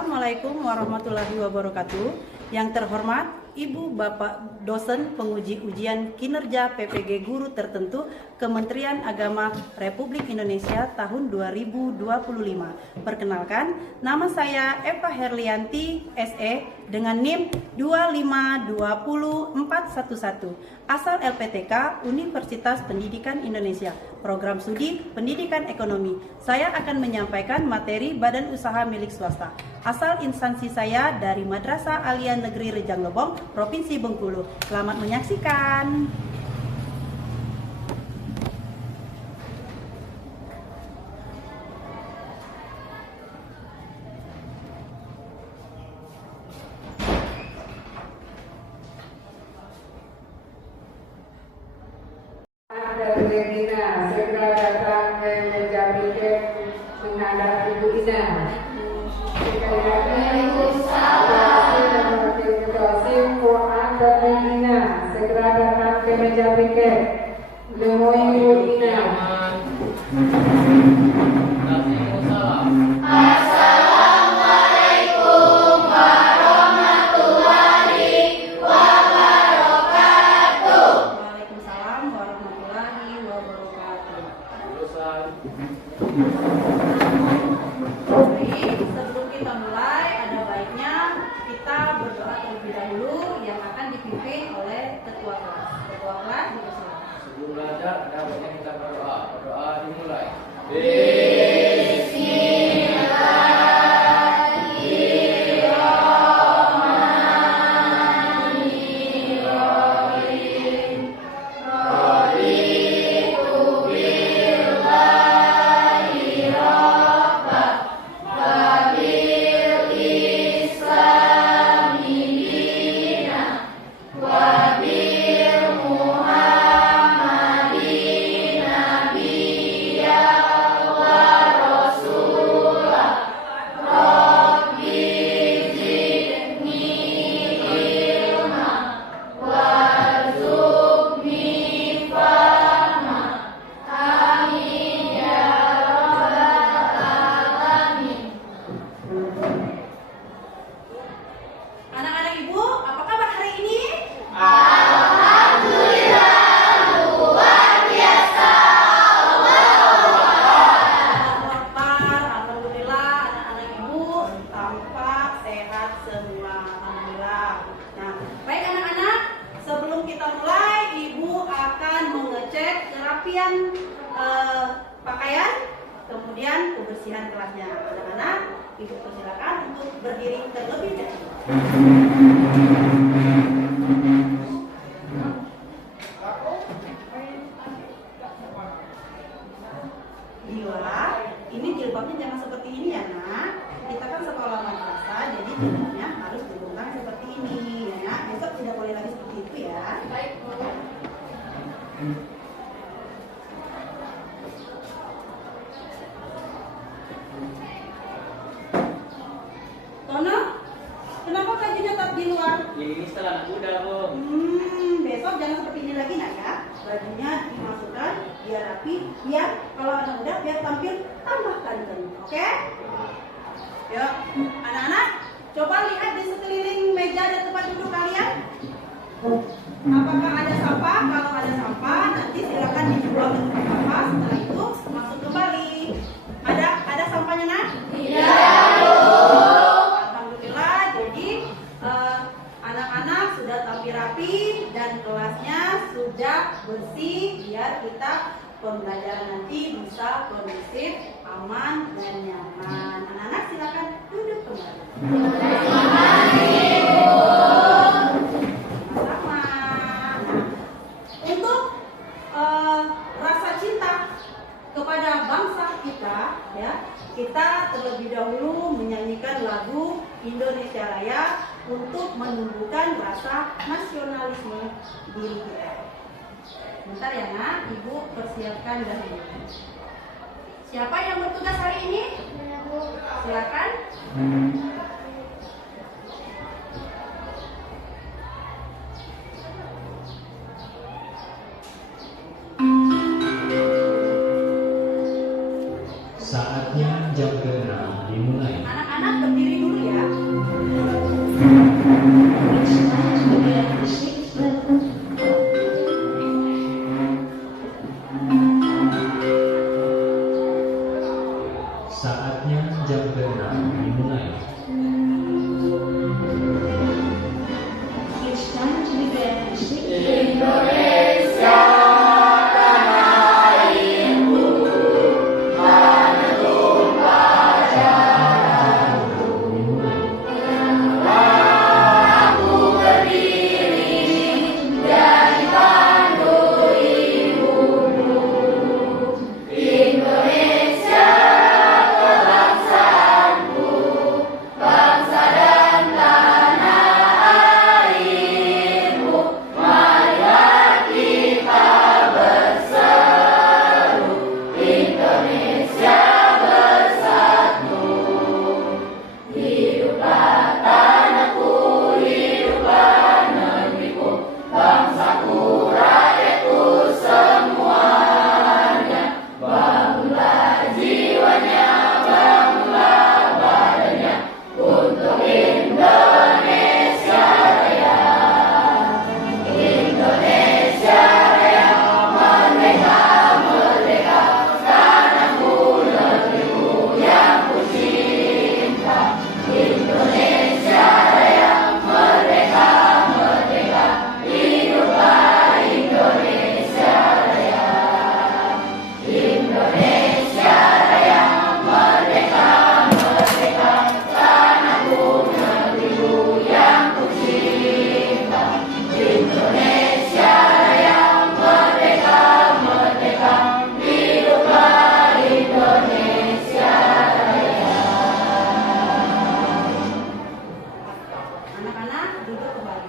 Assalamualaikum warahmatullahi wabarakatuh. Yang terhormat Ibu Bapak Dosen Penguji Ujian Kinerja PPG Guru Tertentu Kementerian Agama Republik Indonesia tahun 2025. Perkenalkan, nama saya Eva Herlianti SE dengan NIM 2520411, asal LPTK Universitas Pendidikan Indonesia, Program Studi Pendidikan Ekonomi. Saya akan menyampaikan materi badan usaha milik swasta. Asal instansi saya dari Madrasah Alia Negeri Rejang Lebong, Provinsi Bengkulu. Selamat menyaksikan. Regina segera datang ke meja piket menghadap Ibu Ina. Sekali lagi, dan mewakili Ketua SIM Quran dan Regina segera datang ke meja piket. Temui Ibu Ina. Assalamualaikum warahmatullahi wabarakatuh. Waalaikumsalam warahmatullahi wabarakatuh. Baik, sebelum kita mulai, ada baiknya kita berdoa terlebih dahulu yang akan dipimpin oleh ketua kelas. Ketua kelas dipersilakan. Sebelum belajar, ada baiknya kita berdoa. Berdoa dimulai. Anak-anak ibu, apa kabar hari ini? Alhamdulillah, anak-anak ibu tampak sehat semua. Alhamdulillah. Nah, baik anak-anak, sebelum kita mulai, ibu akan mengecek kerapian pakaian, kemudian kebersihan kelasnya. Anak-anak, ibu persilakan untuk berdiri terlebih dahulu. Bila ini jilbabnya jangan seperti ini ya nak. Kita kan sekolah madrasah, jadi jilbabnya harus dibungkam seperti ini ya nak. Besok tidak boleh lagi seperti itu ya. Baik. Tono, kenapa bajunya tetap di luar? Ini setelah anak muda, Bu. Besok jangan seperti ini lagi nak ya. Bajunya dimasukkan biar rapi, biar kalau anak muda biar tampil tambah ganteng. Oke? Yuk, anak-anak, coba lihat di sekeliling meja dan tempat duduk kalian. Apakah ada sampah? Kalau ada sampah, nanti silakan dibuang ke tempat sampah. Setelah itu masuk kembali. Ada sampahnya nak? Alhamdulillah, jadi anak-anak sudah tampil rapi dan kelasnya sudah bersih biar kita pembelajaran nanti bisa kondusif, aman dan nyaman. Anak-anak silakan duduk kembali. Sama-sama. Untuk rasa cinta kepada bangsa kita, ya, kita terlebih dahulu menyanyikan lagu Indonesia Raya untuk menumbuhkan rasa nasionalisme diri kita. Bentar ya nak, ibu persiapkan dahulu. Siapa yang bertugas hari ini? Silakan. Saatnya jam ke-6 dimulai. Anak-anak berdiri dulu ya. Saatnya jam ke-6 dimulai. It's time to begin the Indonesia Anak-anak duduk kembali.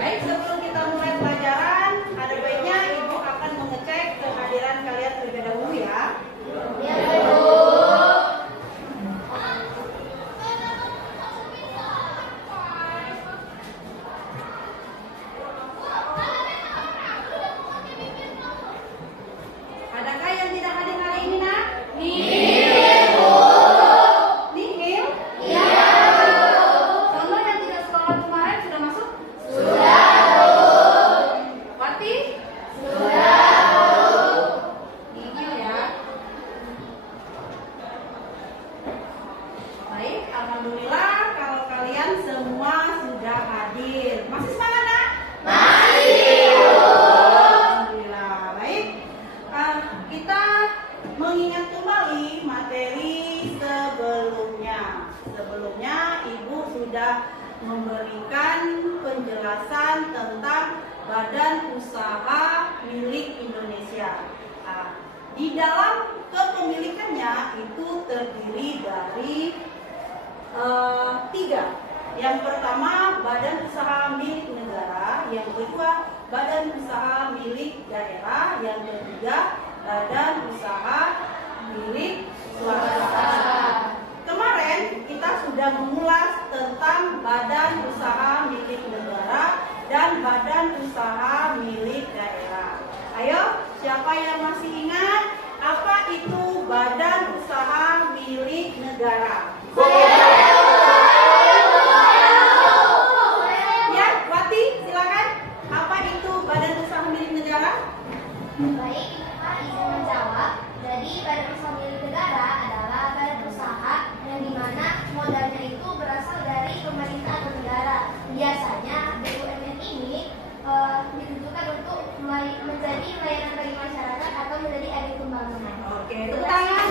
Baik, sebelum kita mulai pelajaran, ada baiknya Ibu akan mengecek kehadiran kalian terlebih dahulu ya. Adakah yang tidak hadir hari ini, Nak? Nihil? Iya. Contoh yang tidak sekolah kemarin sudah masuk? Wati? Nihil ya. Baik, alhamdulillah kalau kalian semua sudah hadir. Masih semangat, Nak? Alhamdulillah. Baik. Kita mengingat kembali materi sebelumnya. Sebelumnya Ibu sudah memberikan penjelasan tentang Badan Usaha Milik Indonesia. Di dalam kepemilikannya itu terdiri dari 3. Yang pertama Badan Usaha Milik Negara, yang kedua Badan Usaha Milik Daerah, yang ketiga Badan Usaha Milik Swasta. Kemarin kita sudah mengulas tentang Badan Usaha Milik Negara dan Badan Usaha Milik Daerah. Ayo, siapa yang masih ingat apa itu Badan Usaha Milik Negara? Ya, Wati, silakan. Apa itu Badan Usaha Milik Negara? Baik, Pak izin menjawab. Jadi badan usaha milik negara adalah badan usaha yang dimana modalnya itu berasal dari pemerintah atau negara. Biasanya BUMN ini ditentukan untuk menjadi layanan bagi masyarakat atau menjadi agen pembangunan. Oke, tepuk tangan.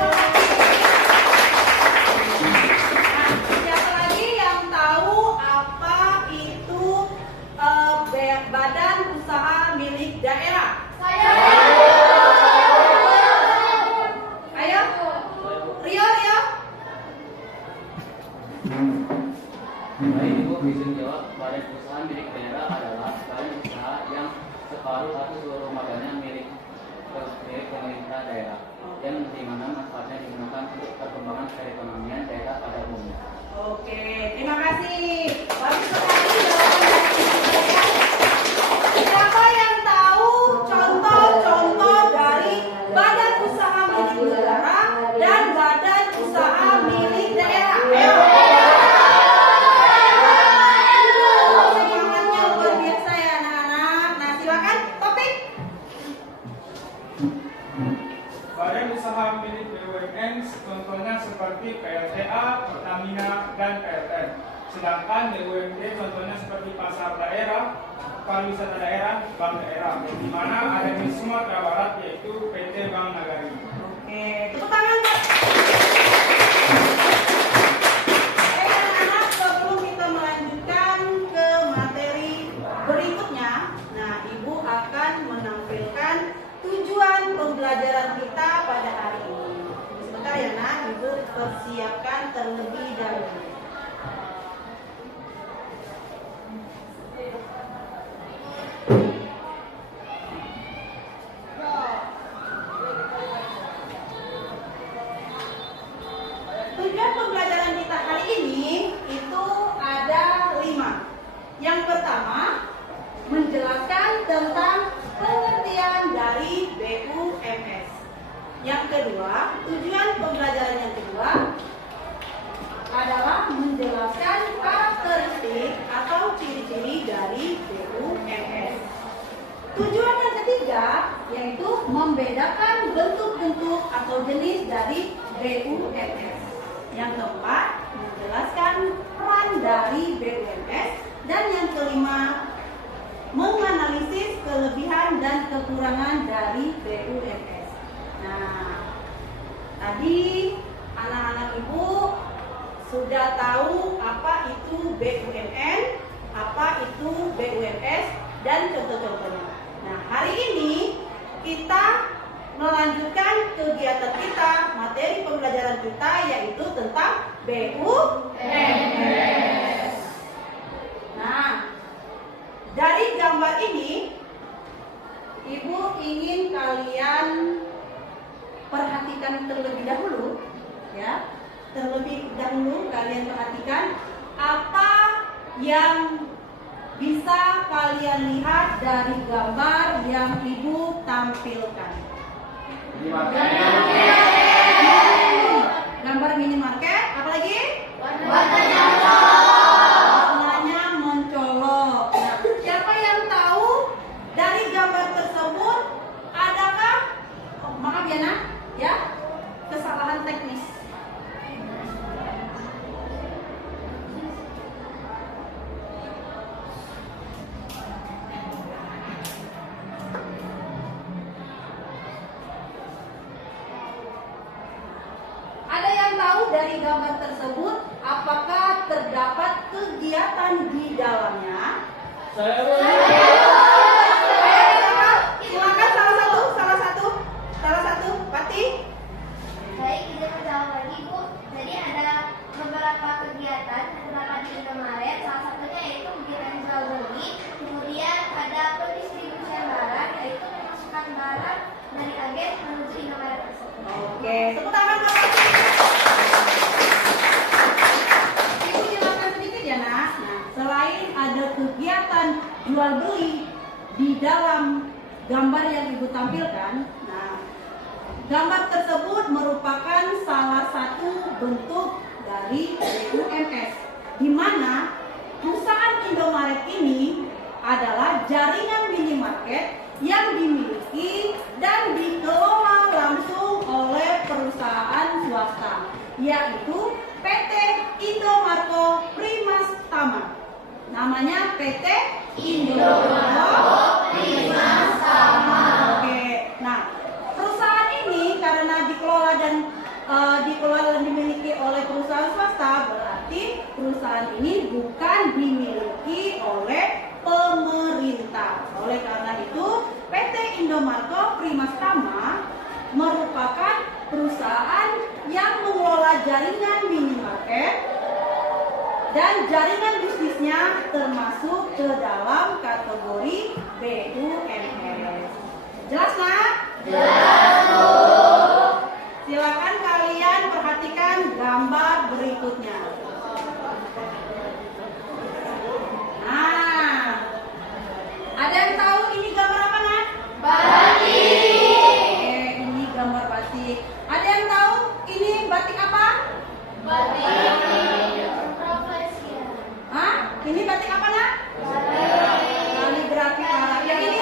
Nah, siapa lagi yang tahu apa itu Badan Usaha Milik Daerah? Ayo, Rio. Baik, Ibu bisa jawab. Badan usaha milik daerah adalah badan usaha yang separuh atau seluruh modalnya milik pemerintah daerah, yang dimana manfaatnya digunakan untuk perkembangan perekonomian daerah pada umumnya. Oke, terima kasih. Bagus sekali jawabannya. Siapa yang tahu contoh-contoh dari Badan Usaha Milik Negara dan Badan Usaha Milik Daerah? Ayo. Semangatnya luar biasa ya anak-anak. Nah, silakan topik. Badan usaha milik BUMN contohnya seperti PLTA, Pertamina, dan PLN. Sedangkan BUMD contohnya seperti pasar daerah, pariwisata daerah, bank daerah, di mana ada di Sumatera Barat yaitu PT Bank Nagari. Oke, tepuk tangan. Anak-anak, sebelum kita melanjutkan ke materi berikutnya, nah Ibu akan menampilkan tujuan pembelajaran kita pada hari ini. Sebentar ya nak, Ibu persiapkan terlebih dahulu. Tujuan pembelajaran kita hari ini itu ada 5. Yang pertama, menjelaskan tentang pengertian dari BUMS. Yang kedua, tujuan pembelajaran yang kedua adalah menjelaskan karakteristik atau ciri-ciri dari BUMS. Tujuan yang ketiga yaitu membedakan bentuk-bentuk atau jenis dari BUMS. Yang keempat, menjelaskan peran dari BUMS. Dan yang kelima, menganalisis kelebihan dan kekurangan dari BUMS. Nah, tadi anak-anak Ibu sudah tahu apa itu BUMN, apa itu BUMS, dan contoh-contohnya. Nah, hari ini kita melanjutkan kegiatan kita, materi pembelajaran kita yaitu tentang BUMS. Nah, dari gambar ini Ibu ingin kalian perhatikan terlebih dahulu ya. Terlebih dahulu kalian perhatikan apa yang bisa kalian lihat dari gambar yang Ibu tampilkan. Gambar minimarket, apa lagi? Warnanya mencolok. Nah, siapa yang tahu dari gambar tersebut adakah, maaf ya nak, ya, kesalahan teknis? Ada yang tahu dari gambar tersebut apakah terdapat kegiatan di dalamnya? Silakan salah satu, Pati. Baik, kita menjawab lagi Bu. Jadi ada beberapa kegiatan terdapat di Indomaret. Salah satunya yaitu kegiatan jual beli. Kemudian ada pendistribusian barang, yaitu memasukkan barang dari agen menuju Indomaret tersebut. Oke, tepuk tangan Pak. Ibu jelaskan sedikit ya nak. Nah, selain ada kegiatan jual beli di dalam gambar yang Ibu tampilkan, nah, gambar tersebut merupakan salah satu bentuk dari BUMS, di mana perusahaan Indomaret ini adalah jaringan minimarket yang dimiliki dan dikelola langsung oleh perusahaan swasta, yaitu PT Indomarko Primas Tama. Namanya PT Indomarko Primas Tama. Oke, nah perusahaan ini karena dikelola dan dimiliki oleh perusahaan swasta, berarti perusahaan ini bukan dimiliki oleh pemerintah. Oleh karena itu, PT Indomarko Primas Tama merupakan perusahaan yang mengelola jaringan minimarket dan jaringan bisnisnya termasuk ke dalam kategori BUMS. Jelas nak? Jelas Bu. Silakan kalian perhatikan gambar berikutnya. Nah, ada yang tahu ini gambar apa nak? Batik. Oke, ini gambar batik. Ada yang tahu ini batik apa? Batik profesi. Hah? Ini batik apa nak? Kaligrafi. Yang ini?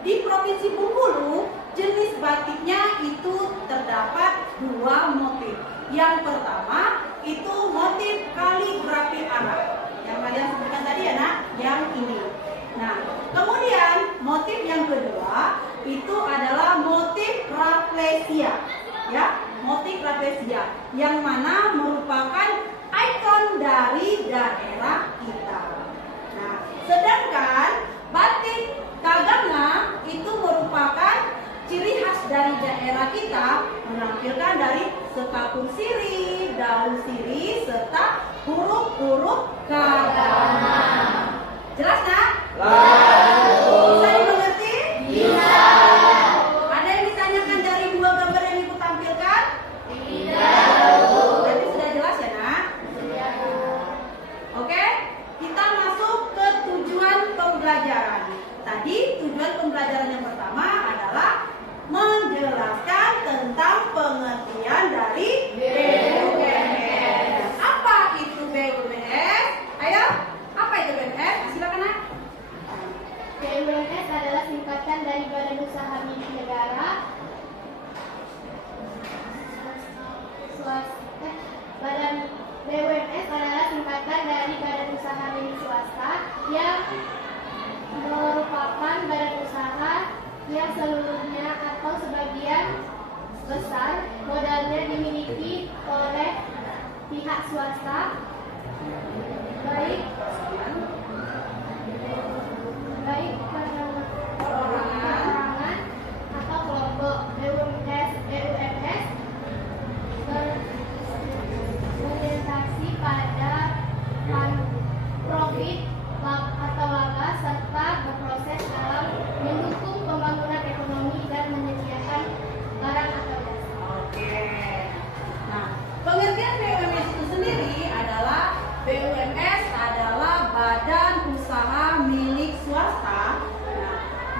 di Provinsi Bengkulu jenis batiknya itu terdapat 2 motif. Yang pertama itu motif kaligrafi Arab yang kalian sebutkan tadi ya nak, yang ini. Nah, kemudian motif yang kedua itu adalah motif Rafflesia, ya, motif Rafflesia yang mana merupakan ikon dari daerah kita. Nah, sedangkan batik Kaganga itu merupakan ciri khas dari daerah kita, menampilkan dari sekapur sirih, daun sirih, serta huruf-huruf Kaganga. Jelas nak? Bisa dimengerti? Bisa. Ada yang ditanyakan dari 2 gambar yang ibu tampilkan? Tidak. Berarti sudah jelas ya nak? Sudah. Oke, kita masuk ke tujuan pembelajaran. Tadi tujuan pembelajaran yang pertama adalah menjelaskan tentang pengertian dari BUMS. Apa itu BUMS? Ayo, apa itu BUMS? Silakan nak. BUMS adalah singkatan dari Badan Usaha Milik Negara. Badan BUMS adalah singkatan dari Badan Usaha Milik Swasta yang merupakan badan usaha yang seluruhnya atau sebagian besar modalnya dimiliki oleh pihak swasta, baik perorangan atau kelompok. BUMS berorientasi pada profit atau laba serta berproses dalam mendukung pembangunan ekonomi dan menyediakan barang atau jasa. Oke. Nah, pengertian BUMS itu sendiri adalah BUMS adalah badan usaha milik swasta,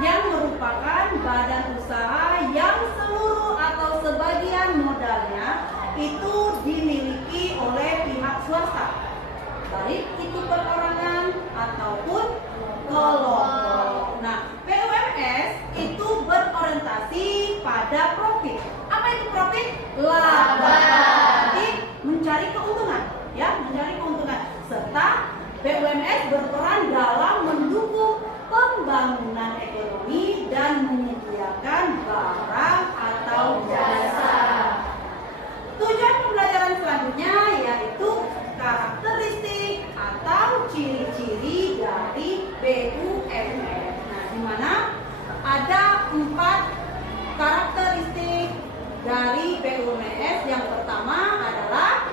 yang merupakan badan usaha yang seluruh atau sebagian modalnya itu dimiliki oleh pihak swasta, baik itu perorangan ataupun kelompok. Nah, BUMS itu berorientasi pada profit. Apa itu profit? Laba. Jadi mencari keuntungan, ya, mencari keuntungan. Serta BUMS berperan dalam mendukung pembangunan ekonomi dan menyediakan barang atau jasa. Tujuan pembelajaran selanjutnya yaitu karakteristik atau ciri-ciri dari BUMS. Nah, di mana ada 4 karakteristik dari BUMS. Yang pertama adalah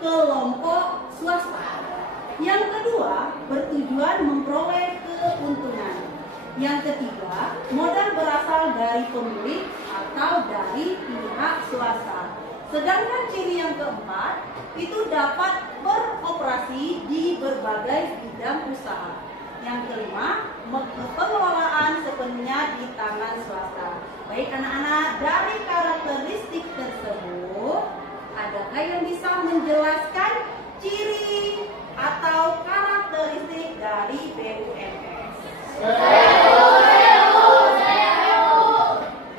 kelompok swasta. Yang kedua, bertujuan memperoleh keuntungan. Yang ketiga, modal berasal dari pemilik atau dari pihak swasta. Sedangkan ciri yang keempat, itu dapat beroperasi di berbagai bidang usaha. Yang kelima, pengelolaan sepenuhnya di tangan swasta. Baik anak-anak, dari karakteristik tersebut, adakah yang bisa menjelaskan ciri atau karakteristik dari BUMS?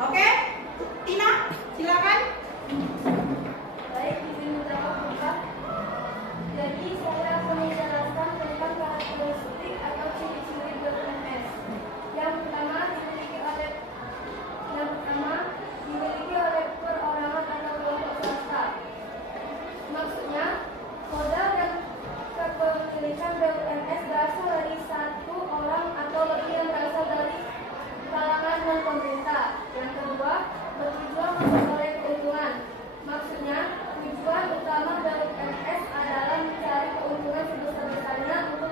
Oke, Tina, silakan. Baik, izin menjawab Bapak. Jadi saya akan menjelaskan tentang karakteristik atau ciri-ciri BUMS. Yang pertama dimiliki oleh perorangan atau kelompok swasta. Maksudnya, modal dan kepemilikan BUMS berasal dari satu orang atau lebih yang berasal dari kalangan non-pemerintah. Yang kedua, bertujuan memperoleh keuntungan. Maksudnya, tujuan utama BUMS adalah mencari keuntungan sebesar-besarnya untuk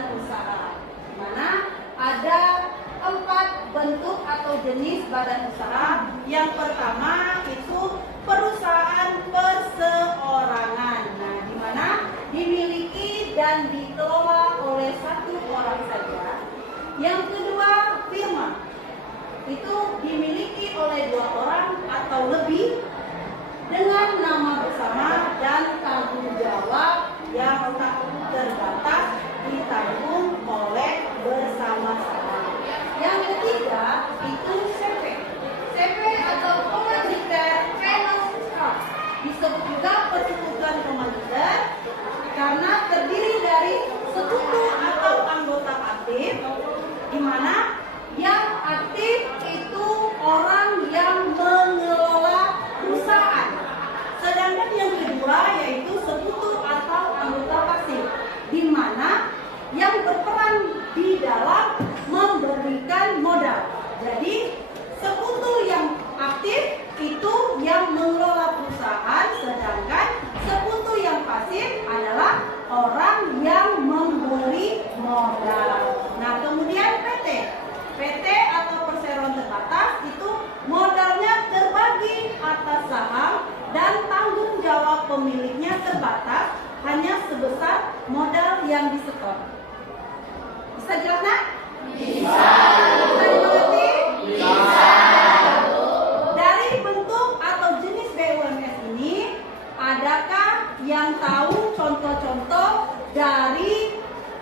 badan usaha. Di mana ada 4 bentuk atau jenis badan usaha. Yang pertama itu perusahaan perseorangan. Nah, di mana dimiliki dan dikelola oleh satu orang saja. Yang kedua, firma. Itu dimiliki oleh 2 orang atau lebih dengan nama bersama dan tanggung jawab yang tak terbatas ditanggung oleh bersama-sama. Yang ketiga itu CV. CV atau Commander Finance Staff. Disebut juga persekutuan Commander karena terdiri dari sekutu atau anggota aktif, di mana yang aktif itu orang yang mengelola perusahaan. Sedangkan yang kedua yaitu sekutu atau anggota pasif, di mana yang berperan di dalam memberikan modal. Jadi sekutu yang aktif itu yang mengelola perusahaan, sedangkan sekutu yang pasif adalah orang yang memberi modal. Nah, kemudian PT atau perseroan terbatas itu modalnya terbagi atas saham dan tanggung jawab pemiliknya terbatas hanya sebesar modal yang disetor. Bisa jelas, nak? Bisa. Bisa dimengerti? Bisa. Dari bentuk atau jenis BUMS ini, adakah yang tahu contoh-contoh dari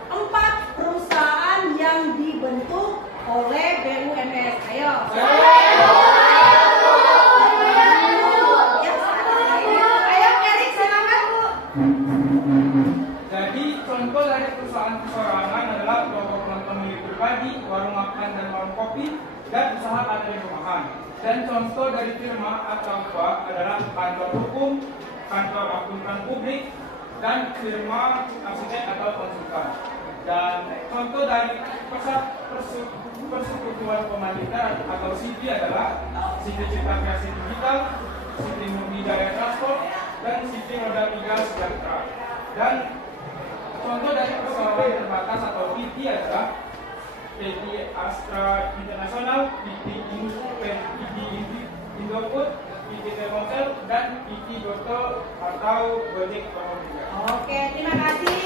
4 perusahaan yang dibentuk oleh BUMS? Ayo. Ayo, Erik, silakan. Jadi contoh dari perusahaan perseorangan adalah toko penonton milik pribadi, warung makan dan warung kopi, dan usaha catering rumahan. Dan contoh dari firma atau apa adalah kantor hukum, kantor akuntan publik, dan firma arsitek atau konsultan. Dan contoh dari persekutuan komanditer atau CV adalah CV Cipta Kreasi Digital, CV Multidaya Transport, dan CV Roda 3 Sejahtera. Dan contoh dari perseroan terbatas atau PT adalah PT Astra Internasional, PT Indofood, PT Telkomsel, dan PT Goto atau Gojek Tokopedia. Oke, terima kasih.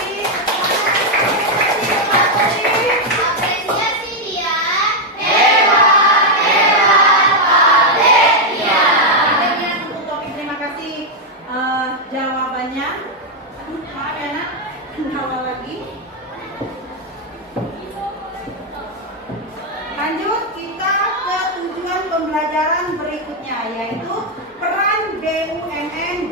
Apresiasi dia. Akhirnya untuk topik, terima kasih jawabannya. Maaf ya, nak, awal lagi. Lanjut kita ke tujuan pembelajaran berikutnya, yaitu peran BUMS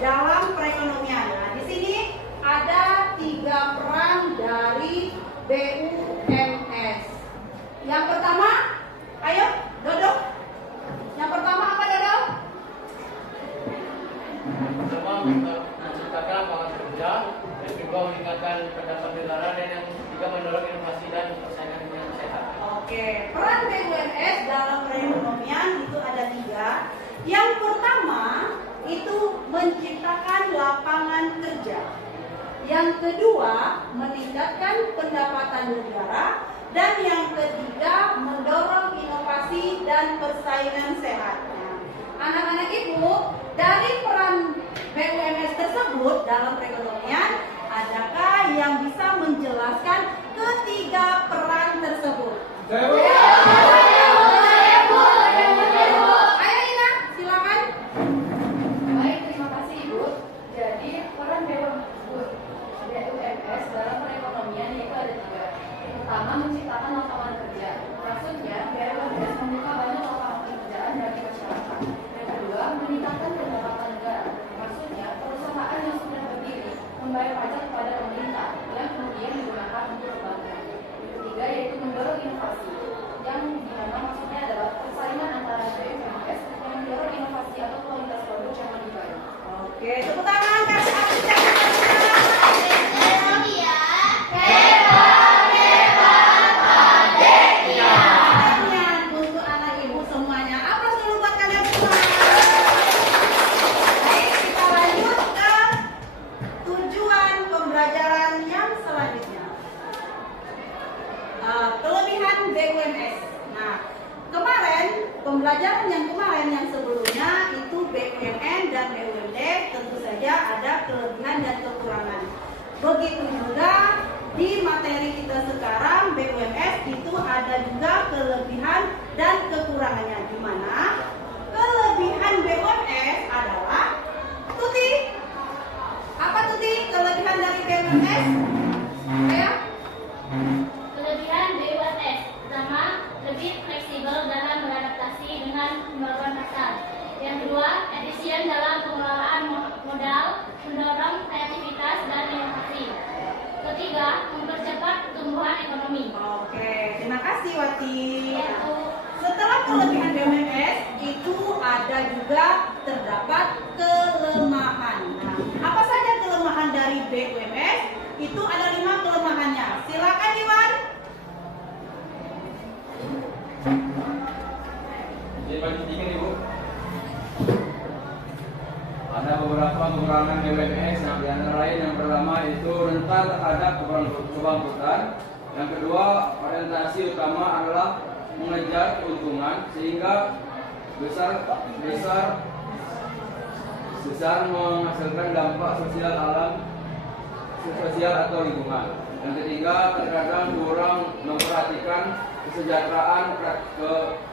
dalam perekonomian. Nah, di sini ada 3 peran dari BUMS. Yang pertama, ayo Dodo. Yang pertama apa, Dodo? Pertama, menciptakan lapangan kerja, yang kedua meningkatkan pendapatan negara, dan yang ketiga mendorong inovasi dan persaingan yang sehat. Oke, peran BUMS dalam perekonomian itu ada 3. Yang pertama itu menciptakan lapangan kerja. Yang kedua meningkatkan pendapatan negara, dan yang ketiga mendorong inovasi dan persaingan sehat. Nah, anak-anak ibu, dari peran BUMS tersebut dalam perekonomian, adakah yang bisa menjelaskan ketiga peran tersebut? Ayo Ina, silakan. Baik, terima kasih Ibu. Jadi peran BUMS dalam perekonomian yaitu ada 3. Pertama, menciptakan lapangan kerja. Maksudnya BUMS membuka banyak lapangan pekerjaan bagi masyarakat. Yang kedua, meningkatkan pendapatan negara. Maksudnya perusahaan yang sudah berdiri membayar pajak kepada pemerintah yang kemudian digunakan untuk pembangunan. Yang ketiga yaitu mendorong inovasi, yang dimana maksudnya adalah persaingan antara BUMS yang mendorong inovasi atau kualitas produk yang lebih baik. Oke, tepuk tangan kasih apresiasi. Pertanyaan untuk anak ibu semuanya. Aplaus dulu buat kalian semua. Baik, kita lanjut ke tujuan pembelajaran yang selanjutnya. Begitu juga di materi kita sekarang BUMS itu ada juga kelebihan dan kekurangannya. Di mana kelebihan BUMS adalah Tuti. Apa Tuti kelebihan dari BUMS? Ayo. Kelebihan BUMS pertama, lebih fleksibel dalam beradaptasi dengan kemampuan pasar. Yang kedua, efisien dalam pengelolaan modal, mendorong kreativitas dan inovasi. Ketiga, mempercepat pertumbuhan ekonomi. Oke, terima kasih Wati. Setelah kelebihan BUMS itu ada juga terdapat kelemahan. Nah, apa saja kelemahan dari BUMS? Itu ada 5 kelemahannya. Silakan Iwan. Bagi 3 Ibu. Ada beberapa kekurangan BUMS yang antara lain yang pertama itu rentan terhadap kebangkrutan. Yang kedua, orientasi utama adalah mengejar keuntungan sehingga besar menghasilkan dampak sosial atau lingkungan. Yang ketiga, terkadang kurang memperhatikan kesejahteraan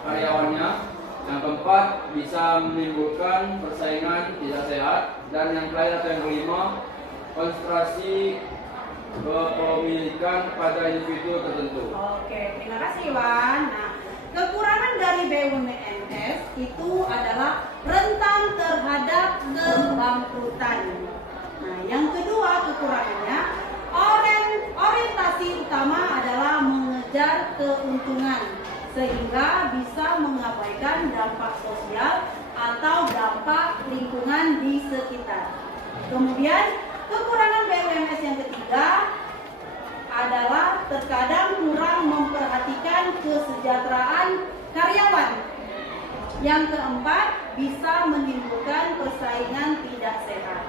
karyawannya. Yang keempat, bisa menimbulkan persaingan tidak sehat. Dan yang terakhir atau yang kelima, konsentrasi kepemilikan pada individu tertentu. Oke, terima kasih Iwan. Nah, kekurangan dari BUMS itu adalah rentan terhadap kebangkrutan. Nah, yang kedua kekurangannya, orientasi utama adalah mengejar keuntungan sehingga bisa mengabaikan dampak sosial atau dampak lingkungan di sekitar. Kemudian kekurangan BUMS yang ketiga adalah terkadang kurang memperhatikan kesejahteraan karyawan. Yang keempat, bisa menimbulkan persaingan tidak sehat.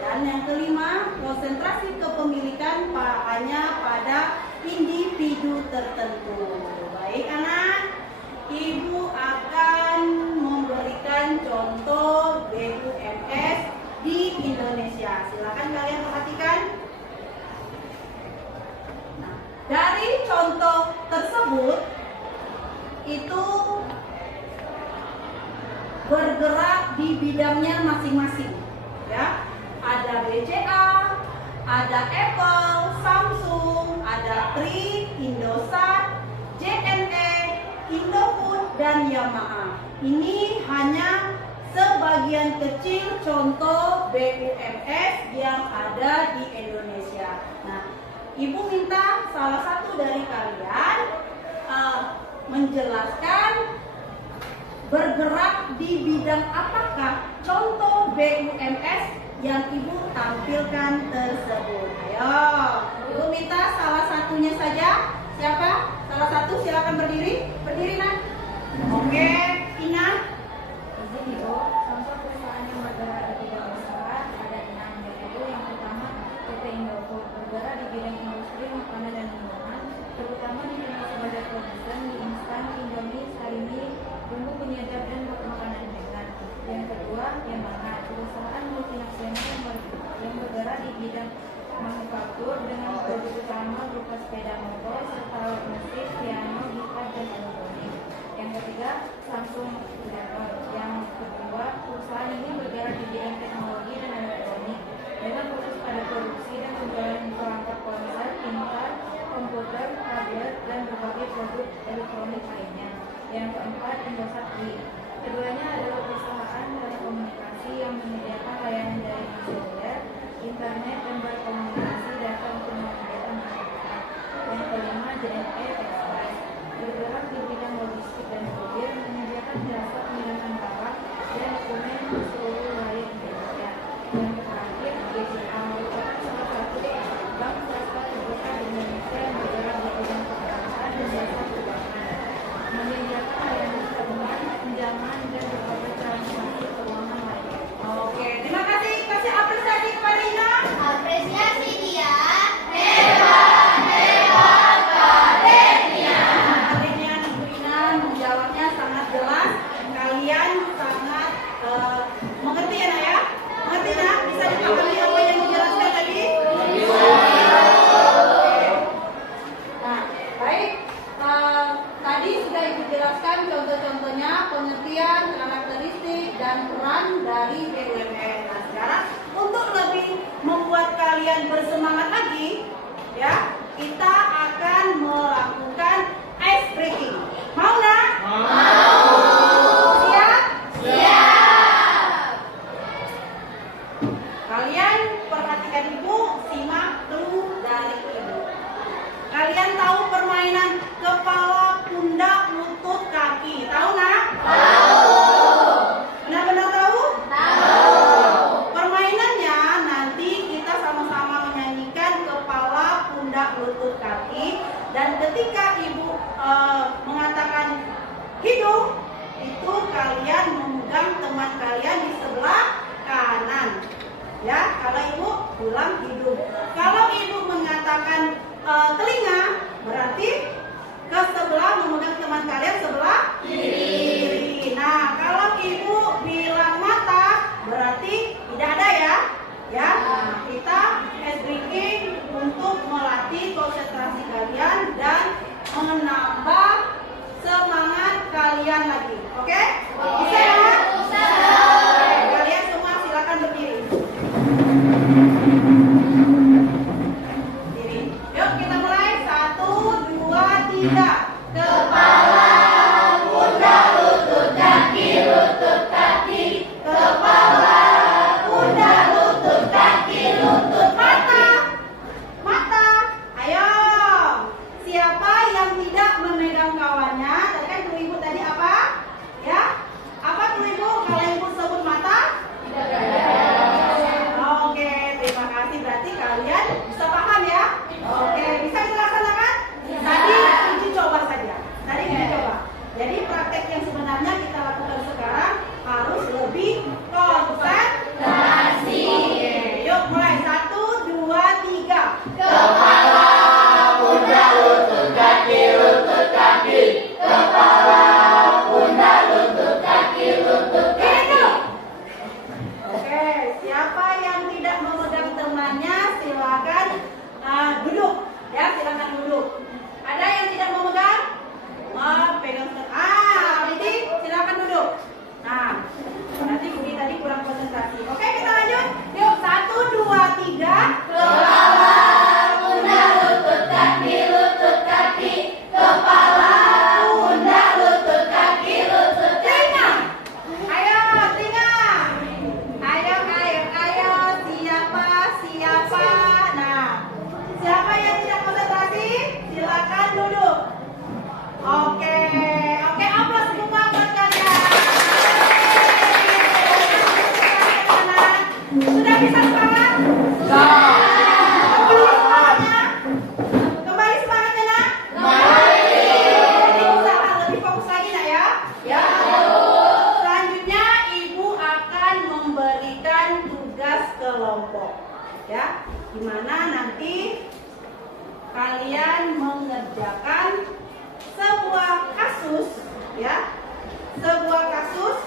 Dan yang kelima, konsentrasi kepemilikan hanya pada individu tertentu. Baik anak, Ibu akan memberikan contoh BUMS di Indonesia. Silakan kalian perhatikan. Nah, dari contoh tersebut itu bergerak di bidangnya masing-masing, ya. Ada BCA, ada Apple, Samsung, ada Tri, Indosat, JNE, Indofood, dan Yamaha. Ini hanya sebagian kecil contoh BUMS yang ada di Indonesia. Nah, Ibu minta salah satu dari kalian menjelaskan bergerak di bidang apakah contoh BUMS yang Ibu tampilkan tersebut. Ayo, Ibu minta salah satunya saja. Siapa? Salah satu, silakan berdiri. Berdiri, Nak. Oke, Ina. Izin Ibu, contoh perusahaan yang bergerak di bidang usaha ada 6, yaitu yang pertama PT Indofood bergerak di bidang industri makanan dan minuman, terutama dikenal sebagai produsen mie instan, Indomie, Sarimi, bumbu penyedap dan makanan ringan. Yang kedua, Yamaha, perusahaan multinasional yang bergerak di bidang manufaktur dengan produk utama berupa sepeda motor serta alat musik, piano, gitar, dan elektronik. Yang ketiga, Samsung yang kedua, perusahaan ini bergerak di bidang teknologi dan elektronik dengan fokus pada produksi dan penjualan perangkat ponsel, pintar, komputer, tablet, dan berbagai produk elektronik lainnya. Yang keempat, Indosat Group. Keduanya adalah perusahaan telekomunikasi yang menyediakan layanan jaringan seluler, internet, dan berkomunikasi data untuk memudahkan masyarakat. Yang kelima, JNE Express bergerak di bidang logistik dan kurir, menyediakan jasa pengiriman barang dan dokumen ke seluruh wilayah Indonesia. Yang terakhir, BCA merupakan salah satu bank swasta terbesar di Indonesia yang bergerak di bidang perbankan dan jasa keuangan, menyediakan layanan tabungan, pinjaman, dan berbagai transaksi keuangan lainnya. Oke, terima kasih. Kasih apresiasi kepada Ina. Apresiasi ya, kita akan melakukan ice breaking. Mau nggak? Siap? Kalian perhatikan ibu, simak clue dari ibu. Kalian tahu permainan kepala, pundak, lutut, kaki? Tahu nggak? Benar-benar tahu? Permainannya nanti kita sama-sama menyanyikan kepala, pundak, lutut, kaki. Dan ketika ibu mengatakan hidung, itu kalian memegang teman kalian di sebelah kanan. Ya, kalau ibu bilang hidung. Kalau ibu mengatakan telinga, berarti ke sebelah memegang teman kalian sebelah kiri. Nah, kalau ibu bilang mata, berarti tidak ada ya. Ya, nah, kita ice breaking untuk melatih konsentrasi kalian dan menambah semangat kalian lagi. Oke? Bisa ya? Bisa. Oke, kalian semua silakan berdiri. Berdiri. Yuk kita mulai. 1, 2, 3. Kepala, pundak, lutut, kaki, lutut, kaki. Kepala, pundak, lutut, kaki, lutut, mata. Mata. Ayo. Siapa yang tidak memegang kawannya? Tadi kan tuh ibu tadi apa? Ya? Apa tuh ibu kalau ibu sebut mata? Tidak ada. Oke, terima kasih. Berarti kalian bisa paham ya? Oke, bisa dilaksanakan? Tadi uji coba saja. Tadi uji coba. Jadi praktek yang sebenarnya kita lakukan sekarang harus lebih konsentrasi. Oke, yuk mulai. 1, 2, 3. Kepala, pundak, lutut, kaki, lutut, kaki. Kepala, pundak, lutut, kaki, lutut, kaki. Oke, siapa yang tidak memegang temannya silakan duduk. Ya, silakan duduk. Ada yang tidak memegang? Pegang. Budi, silakan duduk. Nah, nanti Budi tadi kurang konsentrasi. Oke, kita lanjut. Yuk, 1, 2, 3. Kepala, pundak, lutut, kaki, lutut, kaki. Kepala, pundak, lutut, kaki, lutut, telinga. Ayo, telinga. Ayo. Siapa? Nah, siapa yang tidak konsentrasi? Silakan duduk. Oke, aplaus semua buat kalian. Sudah bisa semangat? Kembali semangatnya, nak? Jadi usaha lebih fokus lagi, nak ya? Ya. Selanjutnya ibu akan memberikan tugas kelompok, ya, dimana nanti kalian mengerjakan sebuah kasus, ya, sebuah kasus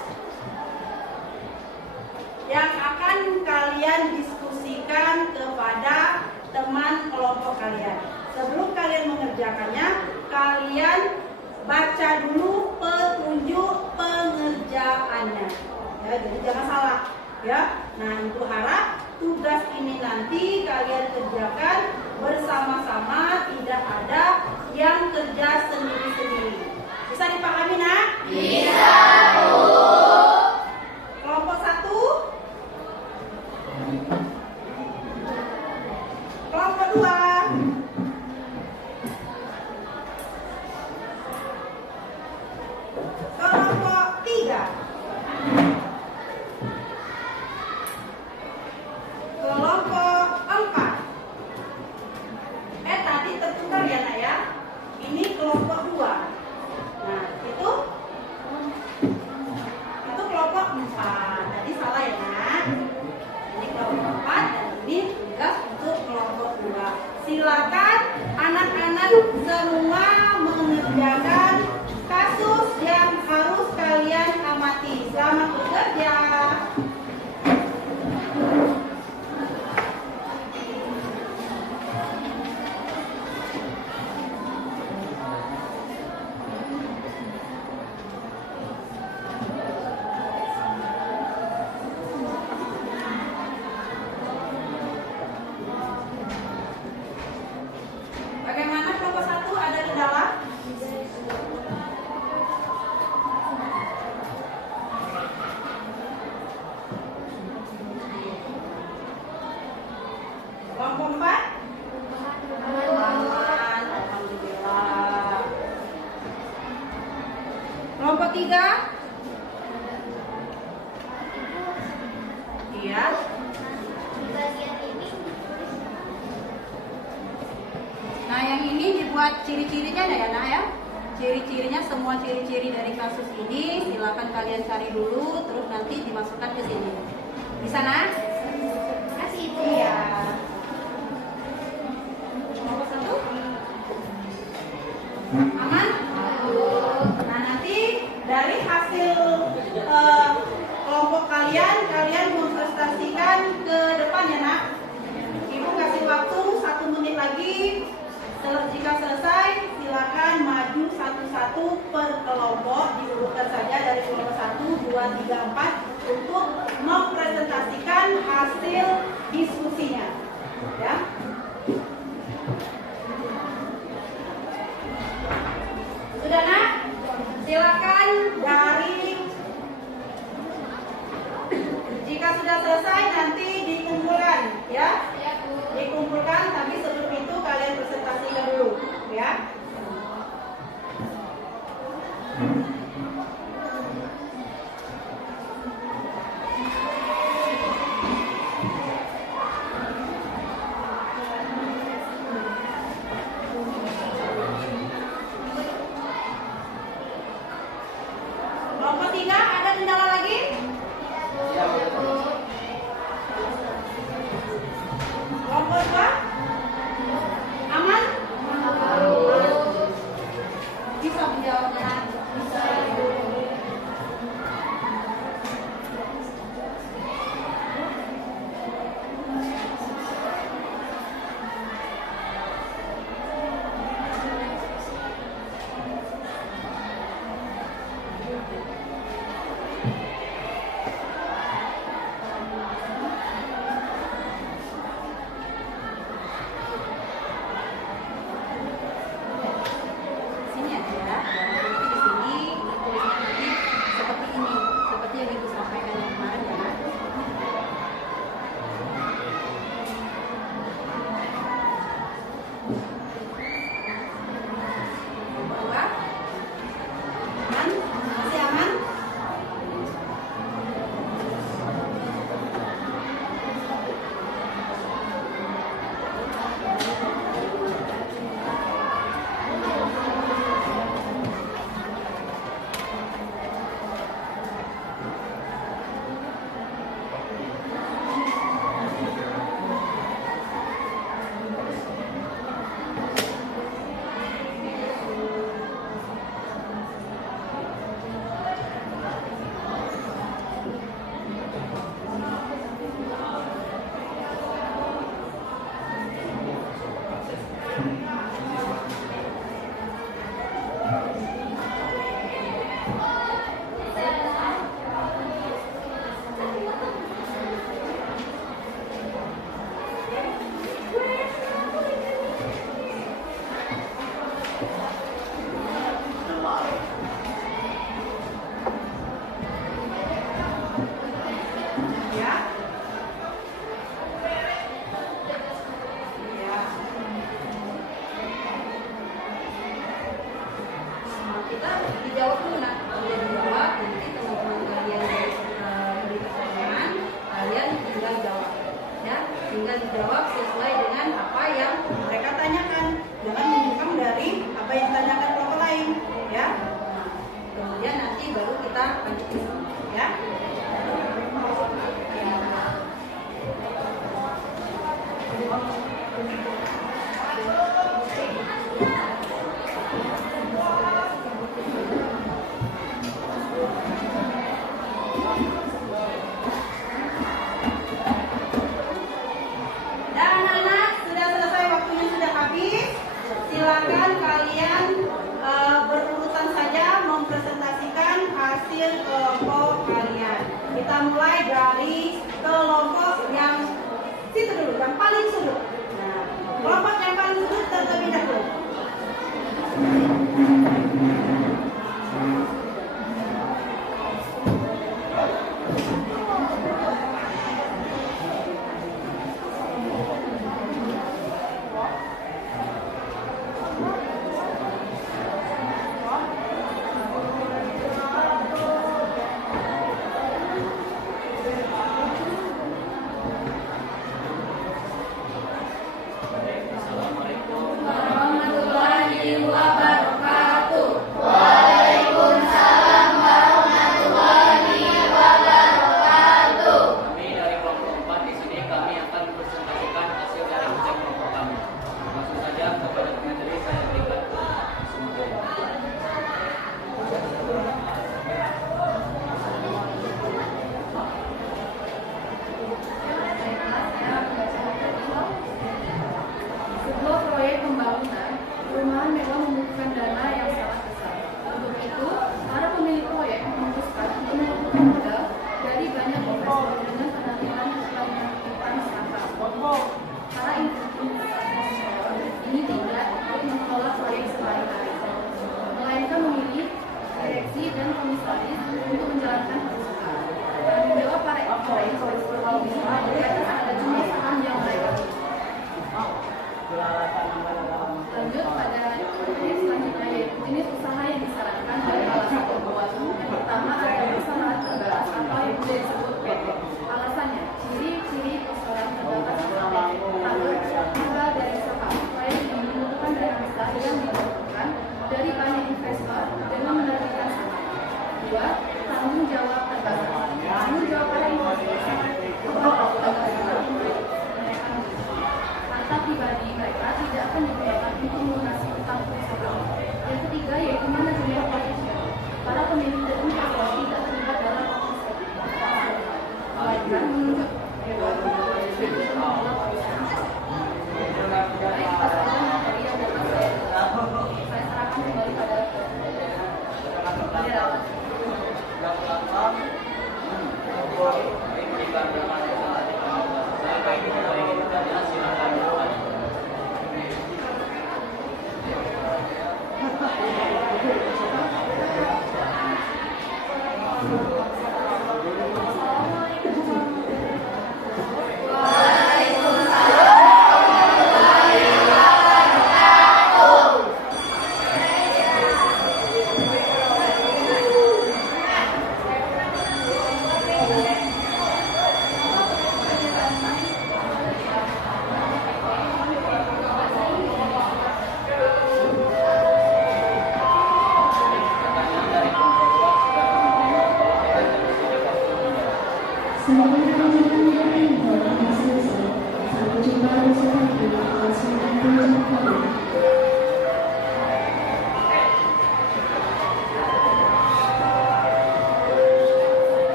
yang akan kalian diskusikan kepada teman kelompok kalian. Sebelum kalian mengerjakannya, kalian baca dulu petunjuk pengerjaannya. Ya, jadi jangan salah, ya. Nah, ibu harap tugas ini nanti kalian kerjakan bersama-sama, tidak ada yang kerja sendiri-sendiri. Bisa dipahami, nak? Bisa, Bu. Kelompok 1. Kelompok 2. Kelompok 3. Kelompok 4. Tadi tertukar ya, nak ya. Ini kelompok 2. Nah, itu kelompok 4. Tadi salah ya, nak. Ini kelompok 4 dan ini tugas untuk kelompok 2. Silakan anak-anak semua mengerjakan kasus yang harus kalian amati. Selamat bekerja. 3. Iya. Di bagian ini Nah, yang ini dibuat ciri-cirinya ada ya, Nak ya? Ciri-cirinya, semua ciri-ciri dari kasus ini silakan kalian cari dulu, terus nanti dimasukkan ke sini. Bisa, Nak? kasih Ibu. Iya. Nomor 1. Aman? Nah, nanti dari hasil kelompok kalian mempresentasikan ke depan ya, Nak. Ibu kasih waktu 1 menit lagi. Jika selesai, silakan maju satu-satu per kelompok, diurutkan saja dari kelompok 1, 2, 3, 4 untuk mempresentasikan hasil diskusinya. Ya. Sudah, Nak? Silakan dari jika sudah selesai nanti dikumpulkan ya. Dikumpulkan, tapi sebelum itu kalian presentasikan dulu ya. Kelompok 3 ada kendala lagi? Kelompok 2 aman? Bisa menjawabnya? Bisa. Sini aja ya. Di sini tulisnya seperti ini, seperti yang Ibu sampaikan yang kemarin ya. Bahwa aman, masih aman. Ya. Ya. Kita dijawab dulu, Nak. Udah dijawab, nanti teman-teman kalian beri pertanyaan, kalian tinggal jawab. Ya, tinggal dijawab sesuai dengan apa yang mereka tanyakan. Jangan menyimpang dari apa yang ditanyakan kelompok lain, ya. Nah, kemudian nanti baru kita lanjutin, ya. Dan anak-anak, sudah selesai, waktunya sudah habis. Silakan kalian berurutan saja mempresentasikan hasil kelompok kalian. Kita mulai dari kelompok yang situ dulu, yang paling sudut. Nah, kelompok yang paling sudut terlebih dahulu. Lanjut pada jenis selanjutnya yaitu jenis usaha yang disarankan dari alasan Bawaslu. Yang pertama adalah usaha terbatas atau yang bisa disebut PT. Alasannya, ciri-ciri persoalan terbatas atau PT agar tinggal dari usaha supaya tidak membutuhkan dana besar yang dibutuhkan dari banyak investor dengan menerbitkan saham. 2. Tanggung jawab terbatas. Tanggung jawab pada investor harta pribadi mereka tidak akan digunakan untuk melunasi utang perusahaan. Yang ketiga yaitu manajemen profesional. Para pemilik dan investor tidak terlibat dalam proses melainkan menunjuk dewan baik pasangan materi yang dapat saya serahkan kembali pada moderator.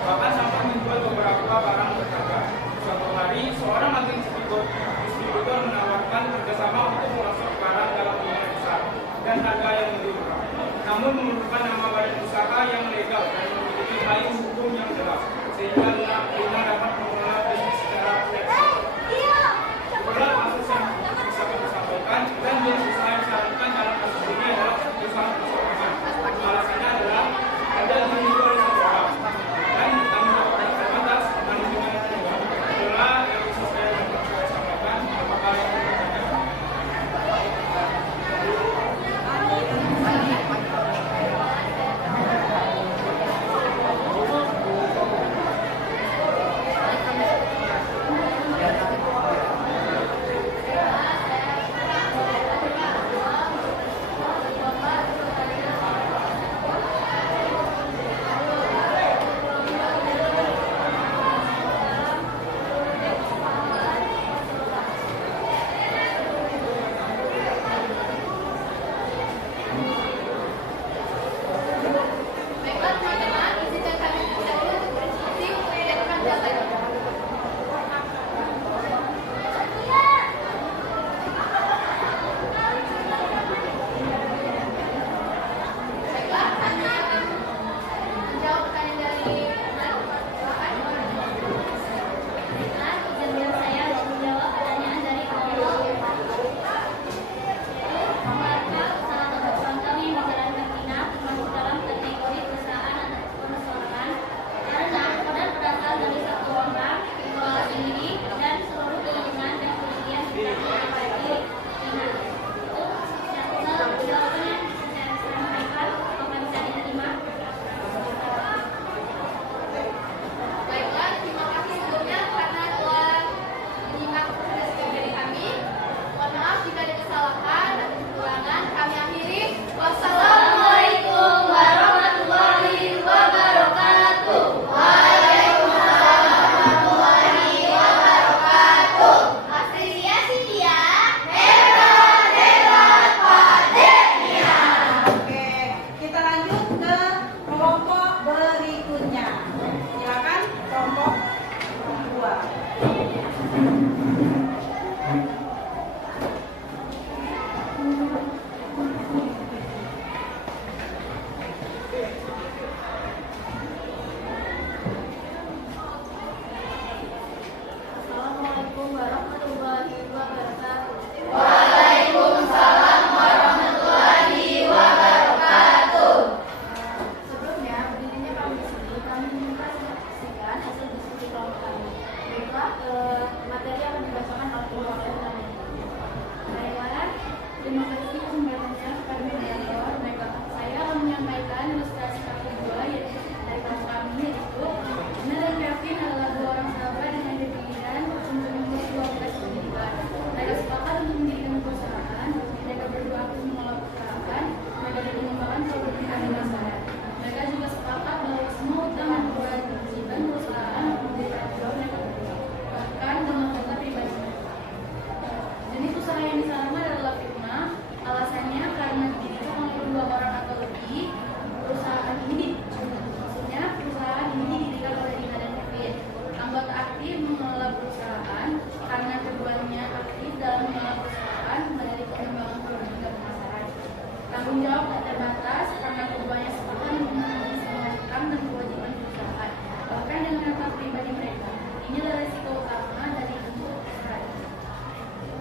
Bahkan sampai menjual beberapa barang berharga. Suatu hari, seorang menteri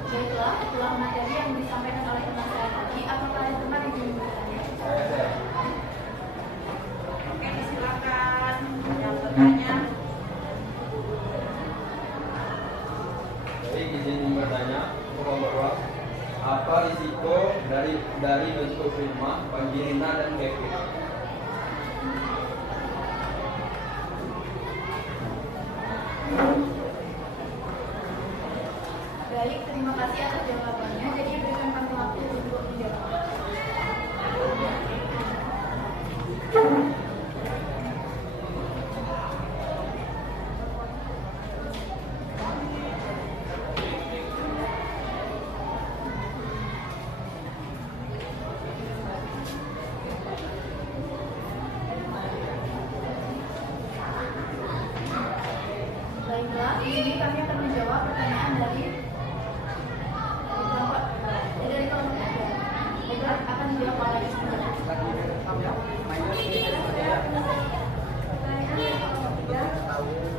Baiklah, itulah materi yang disampaikan oleh teman saya tadi. Apakah ada teman yang ingin bertanya? Oke, silakan yang bertanya. Jadi izin bertanya, bahwa apa risiko dari bentuk rumah bagi Rina dan Kevin? Baik, terima kasih atas jawabannya. Jadi berikan kami waktu untuk menjawab. Baiklah, di sini kami akan menjawab pertanyaan dari kelompok 3. Baiklah, akan dijawab oleh Ismail.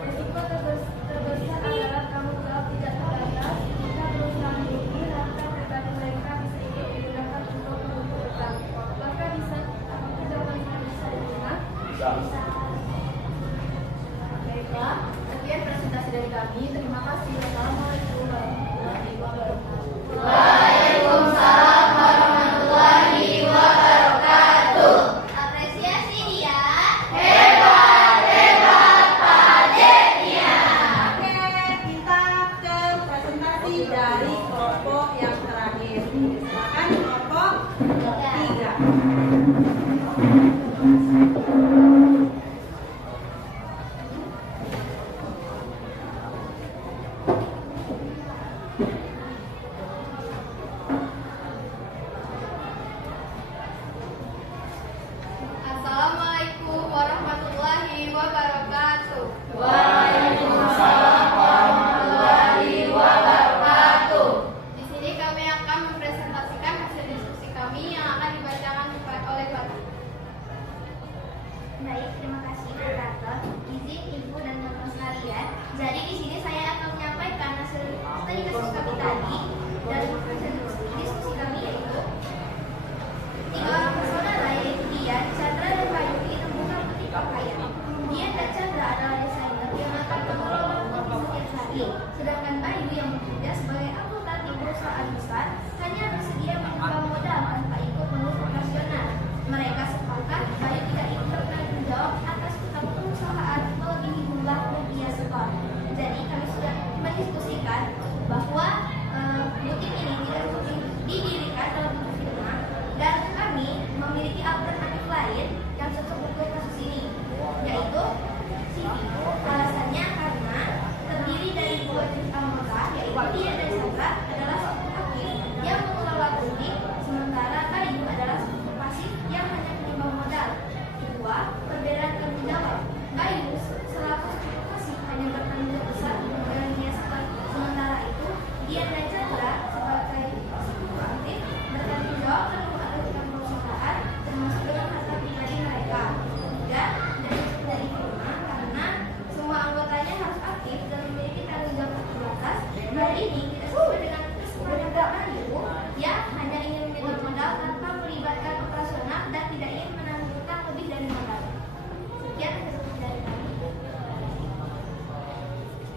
Risiko terbesar adalah tanggung jawab tidak terbatas jika perusahaan ini rasa pribadi mereka bisa ikut digunakan untuk membantu utang. Maka bisa apakah jawabannya bisa diterima? Baiklah, sekian presentasi dari kami. Terima kasih. Assalamualaikum warahmatullahi wabarakatuh. Waalaikumsalam warahmatullahi wabarakatuh. Apresiasi dia. Hebat, hebat, Pak Detia. Oke, kita ke presentasi dari kelompok yang terakhir. Silakan kelompok 3. Assalamualaikum warahmatullahi wabarakatuh. Waalaikumsalam warahmatullahi wabarakatuh. Di sini kami akan mempresentasikan hasil diskusi kami yang akan dibacakan oleh Bapak. Baik, terima kasih Pak Karton, izin Ibu dan teman-teman sekalian. Jadi di sini saya akan menyampaikan hasil studi kasus kami tadi dan hasil diskusi kami yaitu 3 orang bersaudara yaitu Dian, Chandra dan Bayu ditemukan putih pakaian. Dian dan Chandra adalah desainer yang akan mengelola uang setiap hari, sedangkan Bayu yang bekerja sebagai anggota di perusahaan besar hanya bersedia menyumbang modal tanpa ikut mengurus operasional. Mereka sepakat Bayu tidak ikut bertanggung jawab atas utang perusahaan melebihi jumlah yang ia setor. Jadi kami sudah mendiskusikan bahwa butik ini tidak didirikan dalam bentuk firma dan kami memiliki alternatif lain yang cocok untuk kasus ini, yaitu CV. Alasannya karena terdiri dari 2 jenis anggota, yaitu Dian dan Chandra adalah aktif yang mengelola butik, sementara Bayu adalah pasif yang hanya menyumbang modal. Kedua, perbedaan tanggung jawab. Bayu selaku pasif hanya bertanggung jawab besar dengan dia sementara itu Dian dan Chandra sebagai aktif bertanggung jawab dalam mengaturkan perusahaan termasuk dengan harta pribadi mereka. Tiga, dari firma karena semua anggotanya harus aktif dan memiliki tanggung jawab terbatas. Hal ini tidak sesuai dengan kesepakatan Bayu yang hanya ingin meminta modal tanpa melibatkan operasional dan tidak ingin menanggung utang lebih dari modal. Sekian kesempatan dari kami.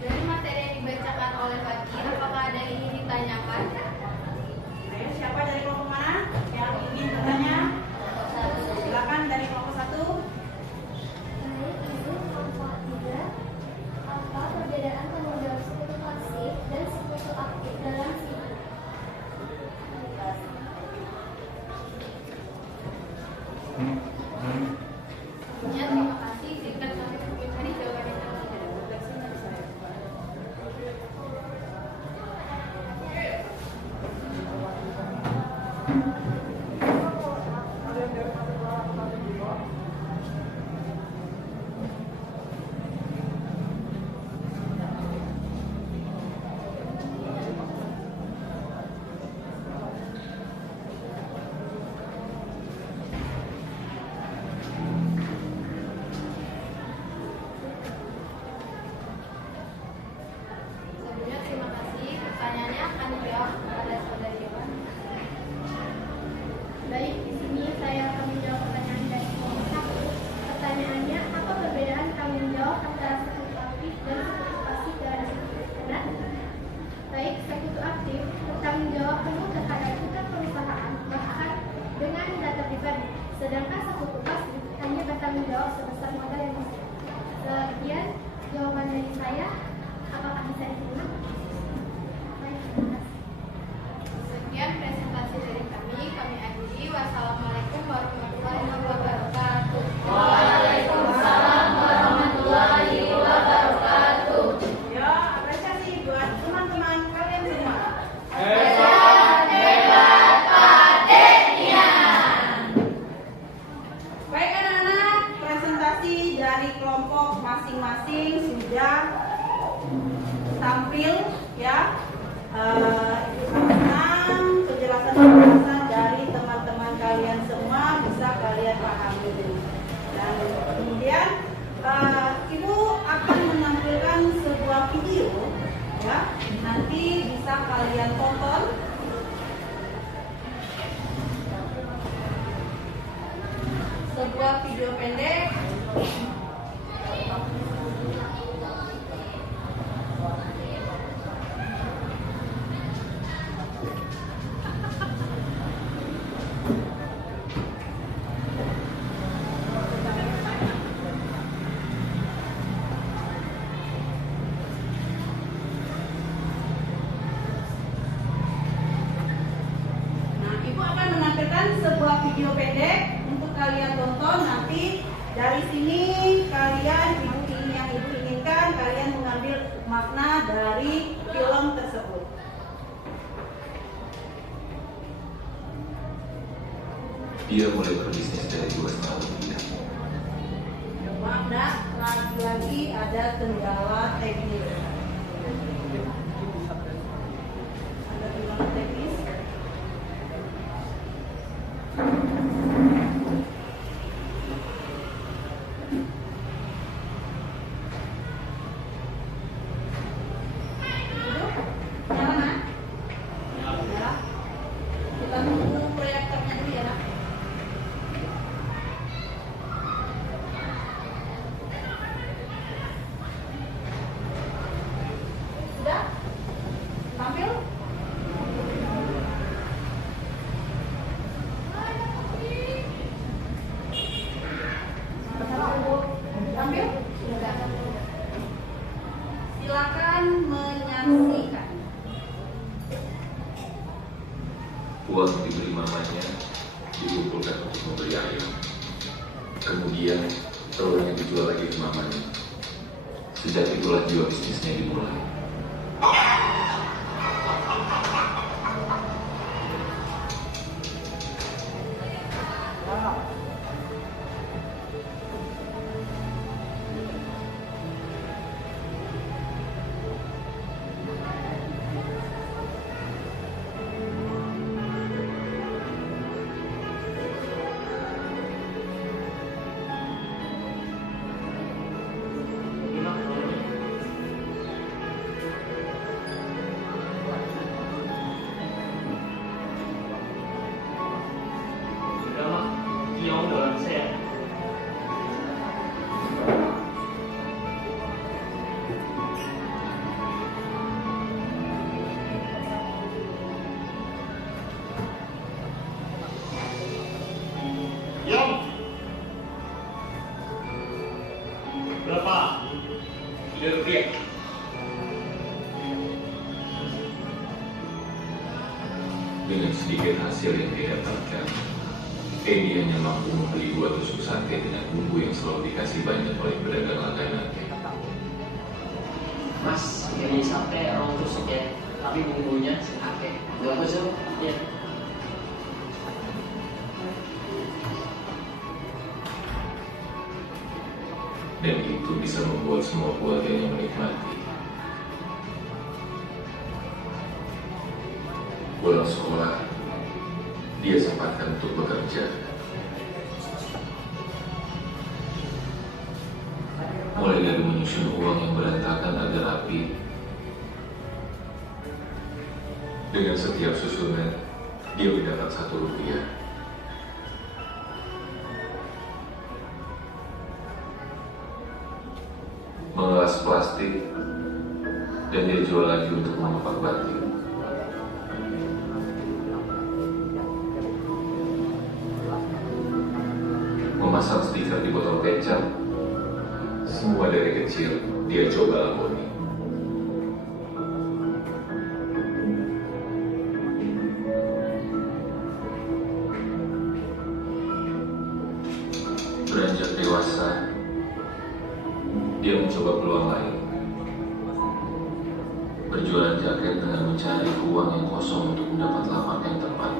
Dari materi yang dibacakan oleh Bagi, apakah ada yang ingin ditanyakan? Ayo, siapa dari kelompok mana yang ingin bertanya? Silakan dari kelompok 1. Baik, izin kelompok 3. Apa perbedaan tanggung jawab sekutu pasif dan sekutu aktif dalam menjawab kepada saudari Dewan. Baik, di sini saya akan menjawab pertanyaan dari kelompok 1. Pertanyaannya, apa perbedaan tanggung jawab antara sekutu aktif dan sekutu pasif dalam sekutu standar? Baik, sekutu aktif bertanggung jawab penuh terhadap utang perusahaan, bahkan dengan data pribadi. Sedangkan sekutu pasif hanya bertanggung jawab sebesar modal yang masuk. Sekian jawaban dari saya. Apakah bisa diterima? Baik, terima kasih. Sekian presentasi dari kami. Kami akhiri. Wassalamualaikum warahmatullahi wabarakatuh. Waalaikumsalam warahmatullahi wabarakatuh. Ya, apresiasi buat teman-teman kalian semua. Baik anak-anak, presentasi dari kelompok masing-masing sudah tampil ya. Senang penjelasan dari teman-teman kalian semua bisa kalian pahami. Dan kemudian Ibu akan menampilkan sebuah video ya. Nanti bisa kalian tonton. Sebuah video pendek. Nah, Ibu akan menampilkan sebuah video pendek untuk kalian tonton. Nanti dari sini kalian yang Ibu inginkan, kalian mengambil makna dari film tersebut. Dia mulai berbisnis dari 2,5 tahun dia. Maaf nak, lagi-lagi ada kendala teknis. Ada kendala teknis. Nyala nak? Nyala. Kita tunggu proyektornya dulu ya nak. Sudah? Tampil? Tampil? Sudah. Silakan menyaksikan. Uang diberi mamanya dikumpulkan untuk membeli ayam. Kemudian telurnya dijual lagi ke mamanya. Sejak itulah jiwa bisnisnya dimulai. Berapa? 3 rupiah. Dengan sedikit hasil yang dia dapatkan, Edi hanya mampu membeli 2 tusuk sate dengan bumbu yang selalu dikasih banyak oleh pedagang langganan. Mas, ini sate orang tusuk ya, tapi bumbunya sate. 2 tusuk? Ya. Dan itu bisa membuat semua keluarganya menikmati. Pulang sekolah, dia sempatkan untuk bekerja. Mulai dari menyusun uang yang berantakan agar rapi, Dengan setiap susunan, dia mendapat Rp1. Mengelas plastik, dan dia jual lagi untuk mengepak batik. Memasang stiker di botol kecap, semua dari kecil dia coba lakoni. Beranjak dewasa, dia mencoba peluang lain. Berjualan jaket dengan mencari ruang yang kosong untuk mendapat lapak yang tepat.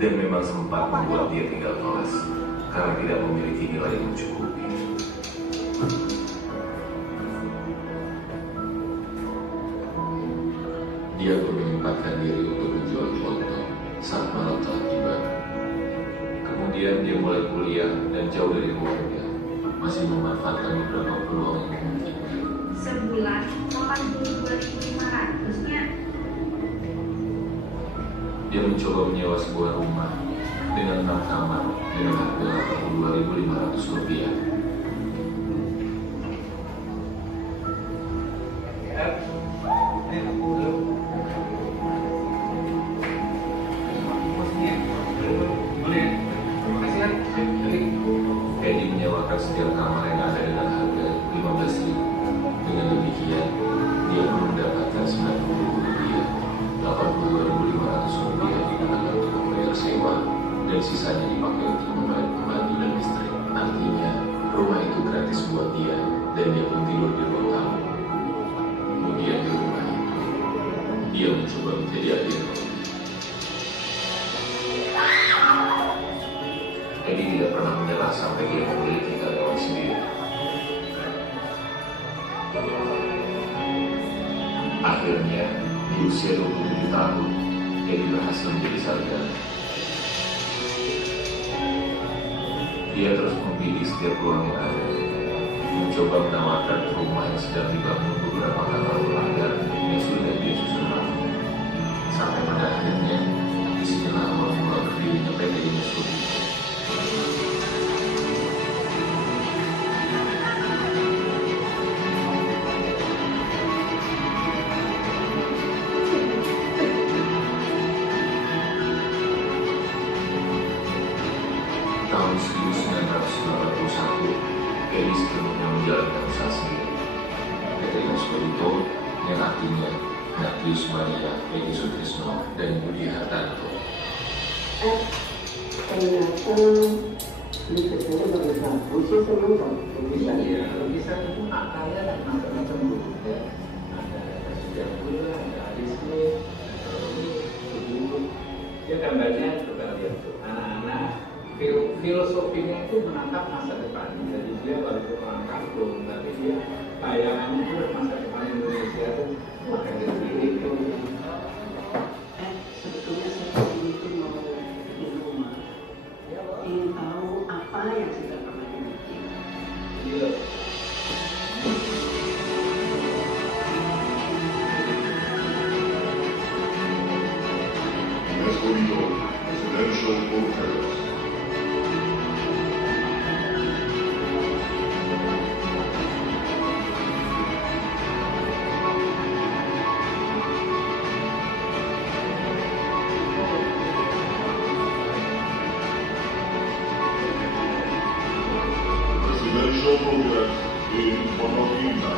Dan memang sempat membuat dia tinggal kelas karena tidak memiliki nilai yang mencukupi. Dia pun menyempatkan diri untuk menjual foto saat malam telah tiba. Kemudian dia mulai kuliah dan jauh dari keluarga, masih memanfaatkan beberapa peluang yang memungkinkan. Sebulan 82.500-nya. Dia mencoba menyewa sebuah rumah dengan 6 kamar dengan harga Rp82.500. Edi menyewakan setiap kamar yang ada dengan harga Rp15.000. Dengan demikian, dia pun mendapatkan Rp90.000, Rp82.500 digunakan untuk membayar sewa, dan sisanya dipakai untuk membayar pembantu dan listrik. Artinya, rumah itu gratis buat dia, dan dia pun tidur di ruang tamu. Kemudian di rumah itu, dia mencoba menjadi agen. Edi tidak pernah menyerah sampai dia memiliki karyawan sendiri. Akhirnya, di usia 27 tahun, Edi berhasil menjadi sarjana. Dia terus membidik setiap ruang yang ada, mencoba menawarkan rumah yang sedang dibangun beberapa kantor pelanggan yang sudah dia susun rapi. Sampai pada akhirnya, disinilah awal mula berdirinya PT Inusuri. Tahun 1981, Edi sepenuhnya menjalankan usaha sendiri. PT Inusuri yang artinya Ignatius Maria Edi Sutrisno dan Budi Hartanto. Ternyata lukisannya bagus bagus sih, senang kok lukisan. Iya, lukisan itu akarnya dan macam-macam ya. Ada sejak bulan, ada alisme, dulu. Dia gambarnya coba lihat tuh, anak-anak filosofinya itu menatap masa depan. Jadi dia baru orang kampung, tapi dia bayangannya itu masa depan Indonesia itu makan sendiri itu. Sebetulnya saya itu mau di rumah, ingin tahu apa yang sudah pernah dibikin. Iya. Escondido, Residential Hotels. Residential Hotels in Ponokina.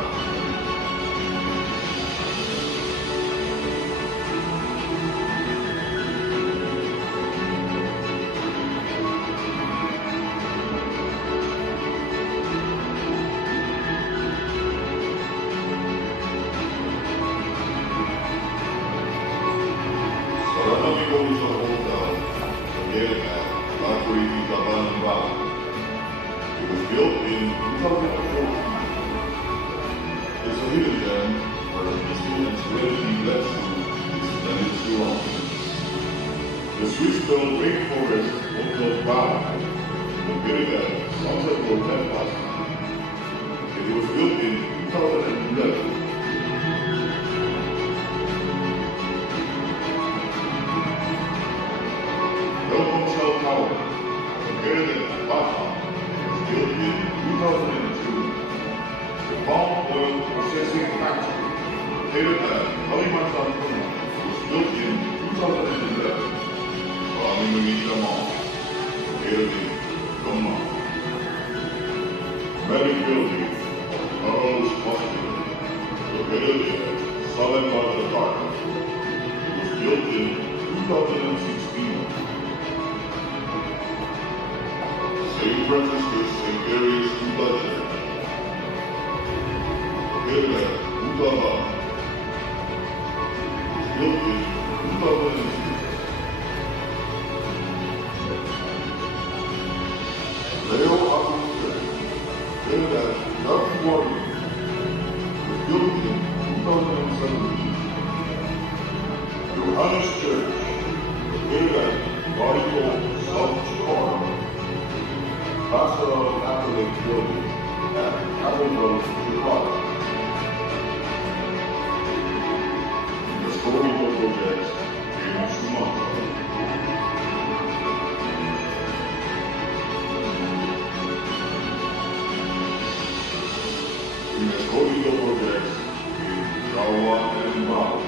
It was built in 2004. It's a hidden gem where the peaceful and serenity led to its splendid surroundings. The Swissville Rainforest Hotel Bar, located at Sunset Hotel Plaza. It was built in 2011. Belmont Cell Tower, located at Baja, was built in 2002. The palm oil processing factory, located at Kalimantan Tengah, was built in 2011. Bank Indonesia Mall, located in Kemang. Medic Building, Carlos Hospital, located in Salemba, Jakarta, was built in 2016. St. Franciscus St. Gary's Utah, located at Utah, was built in 2002. Leo Agung Church, located at Darby Warrior, was built in 2017. Johannes Church, located at Barrio, South Chicago. Pastoral Catholic Building at Cabot Road, Chicago. Historical projects in Sumatra. Historical projects in Jawa and Bali.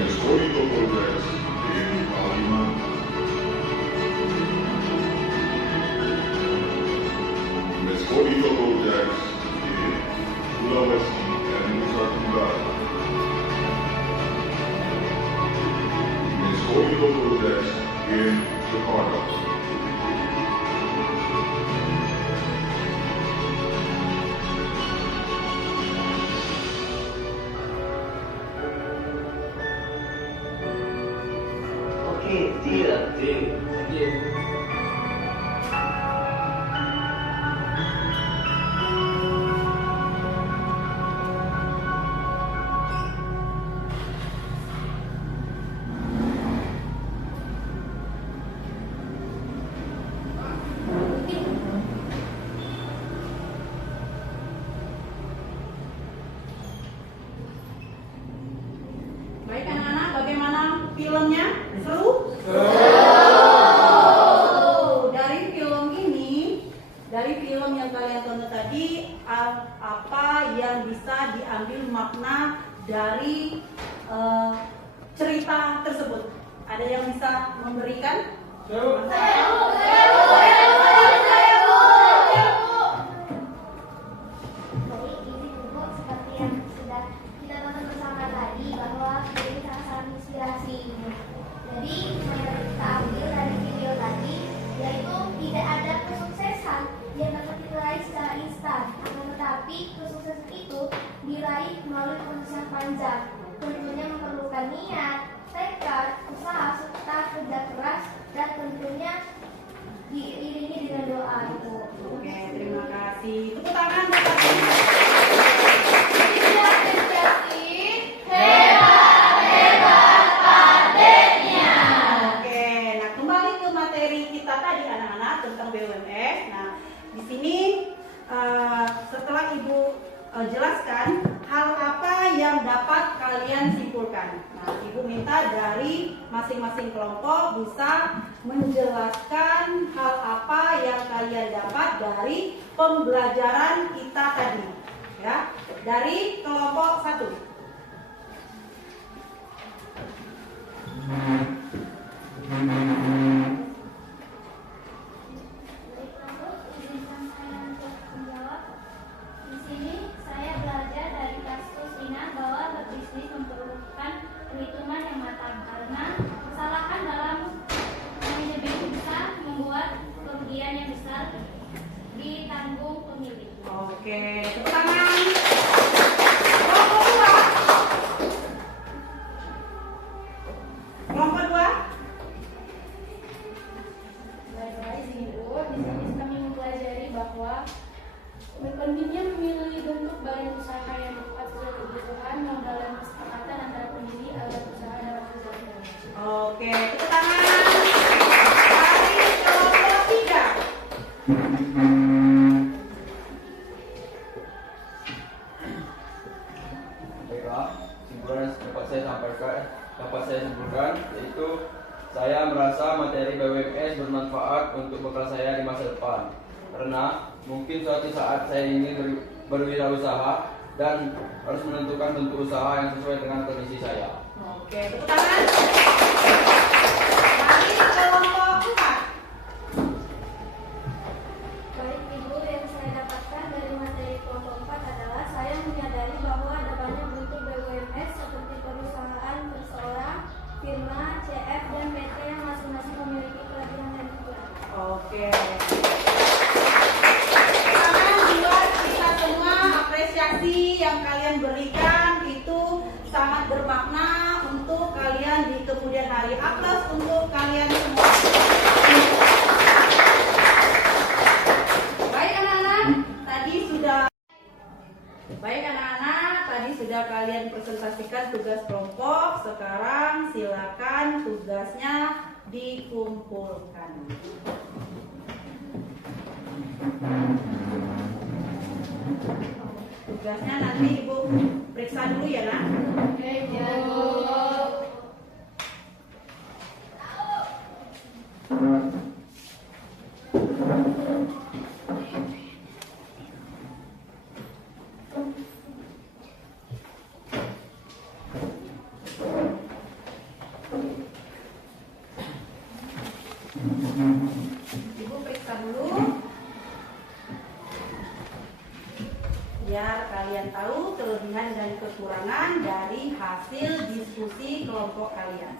Historical projects in Kalimantan. Historical projects in Sulawesi and Nusa Tenggara. Historical projects in Jakarta. Okay, deal. Thank you. Baik anak-anak, bagaimana filmnya? Seru? Dari film yang kalian tonton tadi, apa yang bisa diambil makna dari cerita tersebut? Ada yang bisa memberikan? Seperti yang sudah kita tonton bersama tadi, bahwa ini sangat inspirasi. Jadi yang kita ambil dari video tadi, yaitu tidak ada kesuksesan yang dapat diraih secara instan, tetapi kesuksesan itu diraih melalui proses yang panjang. Tentunya memerlukan niat, tekad, usaha, serta kerja keras, dan tentunya diiringi dengan doa itu. Oke, terima kasih. Tepuk tangan buat Pak Deni. Oke, nah kembali ke materi kita tadi anak-anak tentang BUMS. Nah, di sini setelah Ibu jelaskan hal apa yang dapat kalian simpulkan. Nah, Ibu minta dari masing-masing kelompok bisa menjelaskan hal apa yang kalian dapat dari pembelajaran kita tadi. Ya, dari kelompok 1. Di sini saya belajar dari kasus Ina bahwa berbisnis memerlukan perhitungan yang matang karena kesalahan dalam manajemen bisa membuat kerugian yang besar ditanggung pemilik. Oke, tepuk tangan. Kelompok 2. Kelompok 2. Baik-baik, Ibu. Di sini kami mempelajari bahwa berkondominium saya sebutkan, yaitu saya merasa materi BUMS bermanfaat untuk bekal saya di masa depan. Karena mungkin suatu saat saya ingin berwirausaha dan harus menentukan bentuk usaha yang sesuai dengan kondisi saya. Oke, tepuk tangan. Mari kelompok 4. Baik Ibu, yang saya dapatkan dari materi kelompok 4 adalah saya menyadari bahwa ada banyak bentuk BUMS seperti perusahaan, perseorang, firma, CF, dan PT yang masing-masing memiliki kelebihan dan kekurangan. Oke. Karena buat kita semua apresiasi yang kalian berikan itu sangat bermakna untuk kalian di kemudian hari. Aplaus untuk kalian semua. Baik anak-anak, tadi sudah kalian presentasikan tugas kelompok. Sekarang silakan tugasnya dikumpulkan. Tugasnya nanti Ibu periksa dulu ya, Nak. Oke, Ibu. Ibu periksa dulu biar kalian tahu kelebihan dan kekurangan dari hasil diskusi kelompok kalian.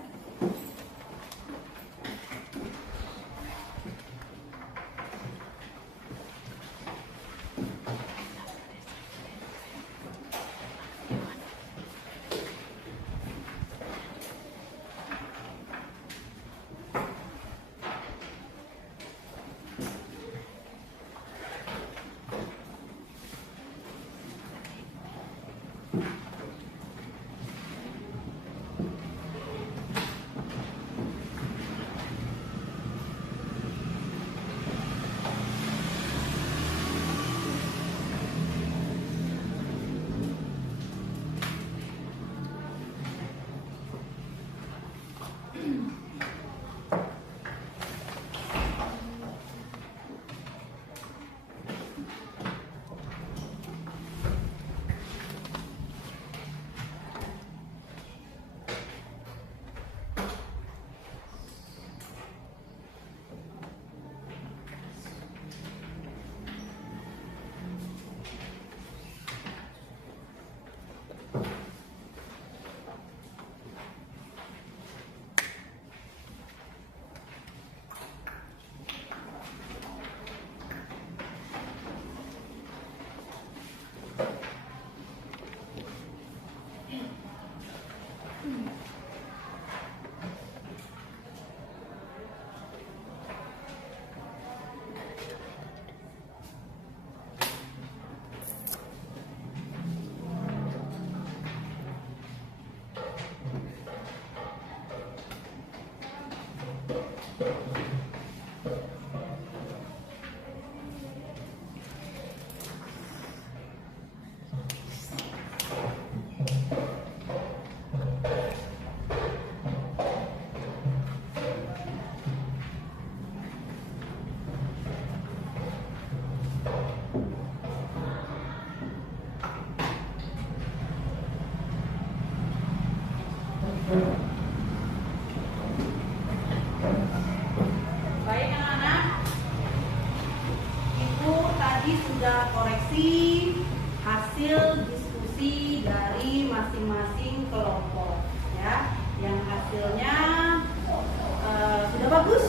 Baik anak-anak, Ibu tadi sudah koreksi hasil diskusi dari masing-masing kelompok, ya, yang hasilnya sudah bagus.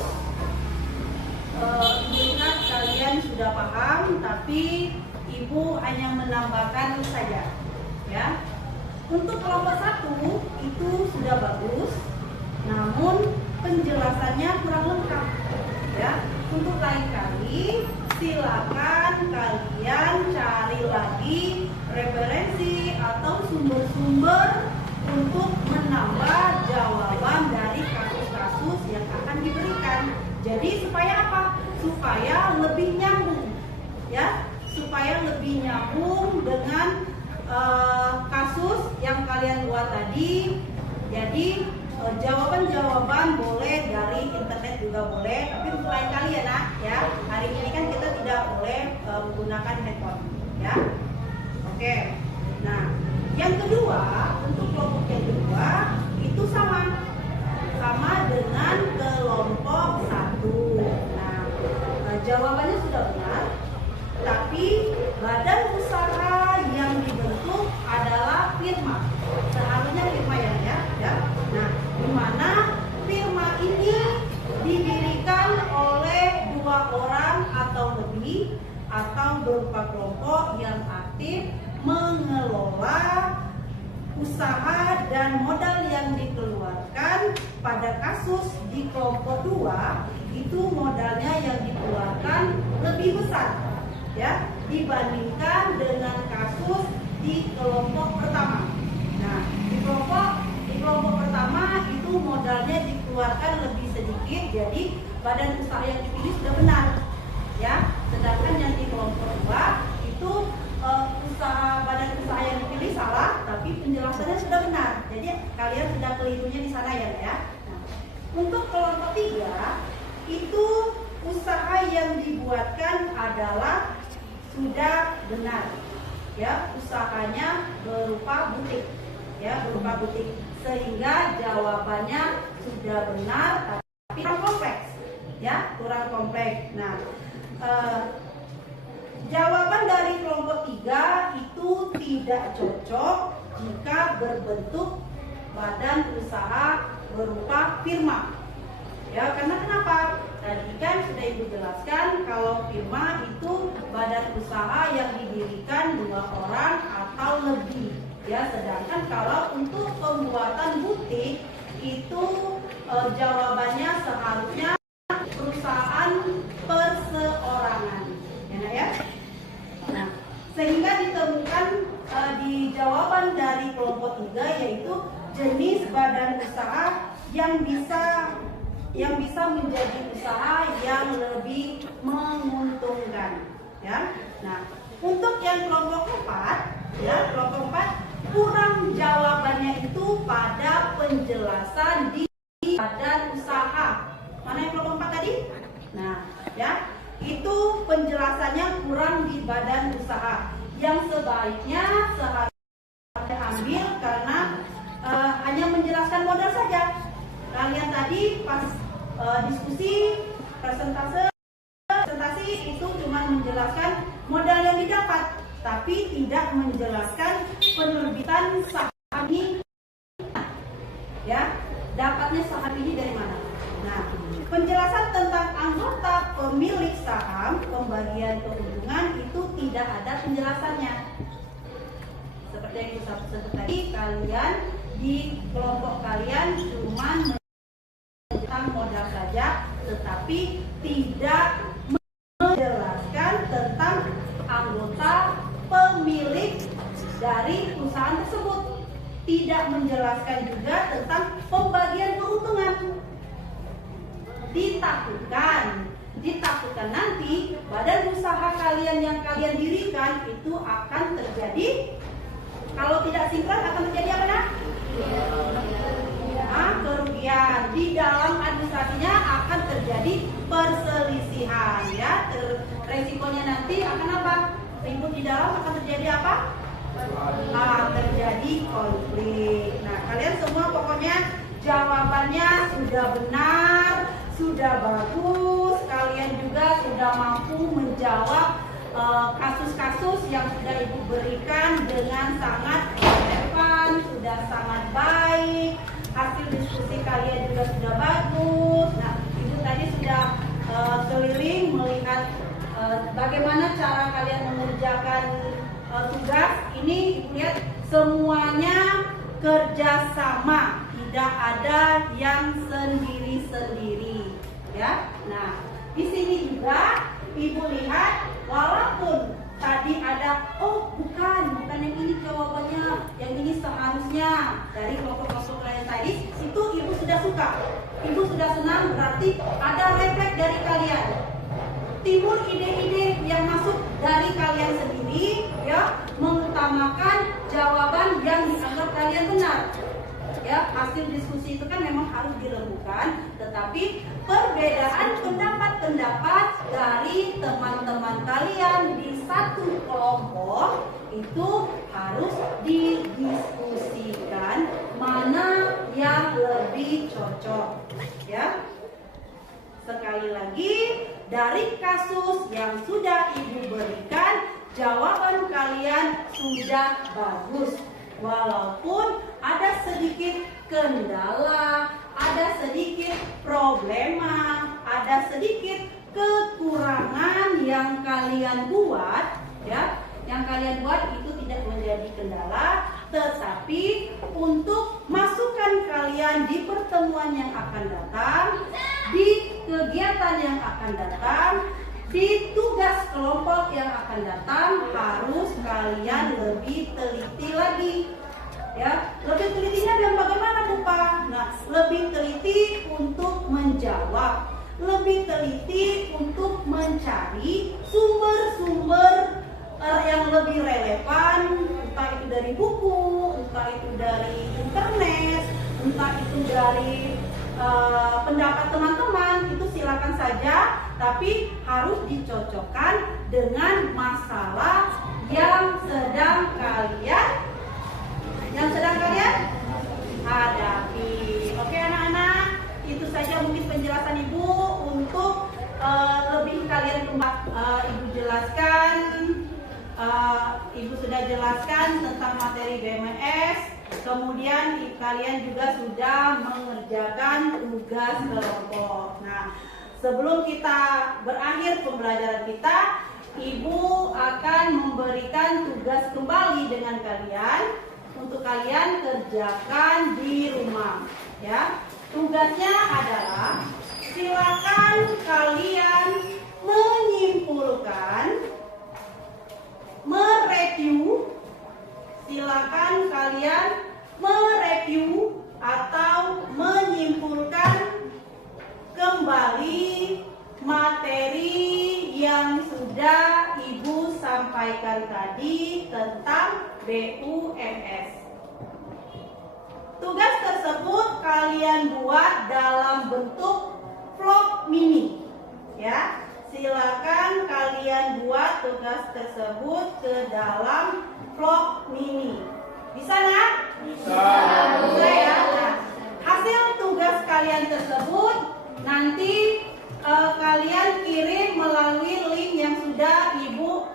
Ibu ingat kalian sudah paham, tapi Ibu hanya menambahkan saja, ya. Untuk kelompok 1 itu sudah bagus, namun penjelasannya kurang lengkap, ya. Untuk lain kali silakan kalian cari lagi referensi atau sumber-sumber untuk menambah jawaban dari kasus-kasus yang akan diberikan. Jadi supaya apa? Supaya lebih nyambung, ya. Supaya lebih nyambung dengan kasus yang kalian buat tadi. Jadi jawaban-jawaban boleh dari internet juga boleh, tapi untuk lain kali ya nak ya. Hari ini kan kita tidak boleh menggunakan handphone ya. Oke. Nah, yang kedua, untuk kelompok yang kedua itu sama dengan kelompok 1. Nah, jawabannya sudah benar, tapi badan usaha yang dibentuk adalah firma. Seharusnya firma ya. Nah, di mana firma ini didirikan oleh 2 orang atau lebih atau berupa kelompok yang aktif mengelola usaha dan modal yang dikeluarkan. Pada kasus di kelompok 2 itu modalnya yang dikeluarkan lebih besar ya dibandingkan dengan kasus di kelompok pertama. Nah, di kelompok pertama itu modalnya dikeluarkan lebih sedikit, jadi badan usaha yang dipilih sudah benar ya. Sedangkan yang di kelompok 2 itu badan usaha yang dipilih salah, tapi penjelasannya sudah benar. Jadi kalian sudah kelirunya di sana ya. Nah, untuk kelompok 3 itu usaha yang dibuatkan adalah sudah benar ya, usahanya berupa butik ya, sehingga jawabannya sudah benar, tapi kurang kompleks ya, kurang kompleks. Nah, jawaban dari kelompok 3 itu tidak cocok jika berbentuk badan usaha berupa firma. Ya, karena kenapa? Tadi kan sudah Ibu jelaskan kalau firma itu badan usaha yang didirikan 2 orang atau lebih. Ya, sedangkan kalau untuk pembuatan butik itu jawabannya seharusnya perusahaan perseorangan. Ya. Nah, sehingga ditemukan di jawaban dari kelompok 3 yaitu jenis badan usaha yang bisa menjadi usaha yang lebih menguntungkan ya. Nah, untuk yang kelompok 4 ya, kelompok 4 kurang jawabannya itu pada penjelasan di badan usaha. Mana yang kelompok 4 tadi? Nah, ya, itu penjelasannya kurang di badan usaha yang sebaiknya seharusnya ambil karena hanya menjelaskan modal saja. Kalian tadi pas diskusi presentasi itu cuma menjelaskan modal yang didapat, tapi tidak menjelaskan penerbitan saham ini ya, dapatnya saham ini dari mana. Nah, penjelasan tentang anggota pemilik saham pembagian keuntungan itu tidak ada penjelasannya. Seperti yang saya sebut tadi, kalian di kelompok kalian cuma tentang modal saja, tetapi tidak menjelaskan tentang anggota pemilik dari perusahaan tersebut, tidak menjelaskan juga tentang pembagian keuntungan. Ditakutkan nanti badan usaha kalian yang kalian dirikan itu akan terjadi, kalau tidak sinkron akan terjadi apa nak? Kerugian. Di dalam administrasinya akan terjadi perselisihan ya. Resikonya nanti akan apa? Ribut di dalam akan terjadi apa? Terjadi konflik. Nah, kalian semua pokoknya jawabannya sudah benar, sudah bagus. Kalian juga sudah mampu menjawab kasus-kasus yang sudah Ibu berikan dengan sangat relevan, sudah sangat baik. Hasil diskusi kalian juga sudah bagus. Nah, Ibu tadi sudah keliling melihat bagaimana cara kalian mengerjakan tugas. Ini Ibu lihat semuanya kerjasama, tidak ada yang sendiri-sendiri ya. Nah, di sini juga Ibu lihat walaupun tadi ada bukan yang ini jawabannya, yang ini seharusnya dari kelompok-kelompok lain tadi, itu Ibu sudah suka, Ibu sudah senang, berarti ada refleks dari kalian, timbul ide-ide yang masuk dari kalian sendiri ya, mengutamakan jawaban yang dianggap kalian benar Ya, hasil diskusi itu kan memang harus dirembukan, tetapi perbedaan pendapat-pendapat dari teman-teman kalian di satu kelompok itu harus didiskusikan mana yang lebih cocok. Ya. Sekali lagi, dari kasus yang sudah Ibu berikan, jawaban kalian sudah bagus. Walaupun ada sedikit kendala, ada sedikit problema, ada sedikit kekurangan yang kalian buat, ya, yang kalian buat itu tidak menjadi kendala, tetapi untuk masukan kalian di pertemuan yang akan datang, di kegiatan yang akan datang, di tugas kelompok yang akan datang, harus kalian lebih teliti lagi. Ya, lebih telitinya dan bagaimana Bupa? Nah, lebih teliti untuk menjawab, lebih teliti untuk mencari sumber-sumber yang lebih relevan, entah itu dari buku, entah itu dari internet, entah itu dari pendapat teman-teman, itu silakan saja, tapi harus dicocokkan dengan masalah yang sedang kalian hadapi. Oke anak-anak, itu saja mungkin penjelasan Ibu untuk lebih kalian Ibu jelaskan. Ibu sudah jelaskan tentang materi BMS. Kemudian kalian juga sudah mengerjakan tugas kelompok. Nah, sebelum kita berakhir pembelajaran kita, Ibu akan memberikan tugas kembali dengan kalian untuk kalian kerjakan di rumah. Ya, tugasnya adalah silakan kalian menyimpulkan, mereview. Silakan kalian mereview atau menyimpulkan kembali materi yang sudah Ibu sampaikan tadi tentang BUMS. Tugas tersebut kalian buat dalam bentuk vlog mini. Ya, silakan kalian buat tugas tersebut ke dalam vlog mini. Bisa nak? Bisa. Bisa ya. Nah, hasil tugas kalian tersebut nanti kalian kirim melalui link yang sudah Ibu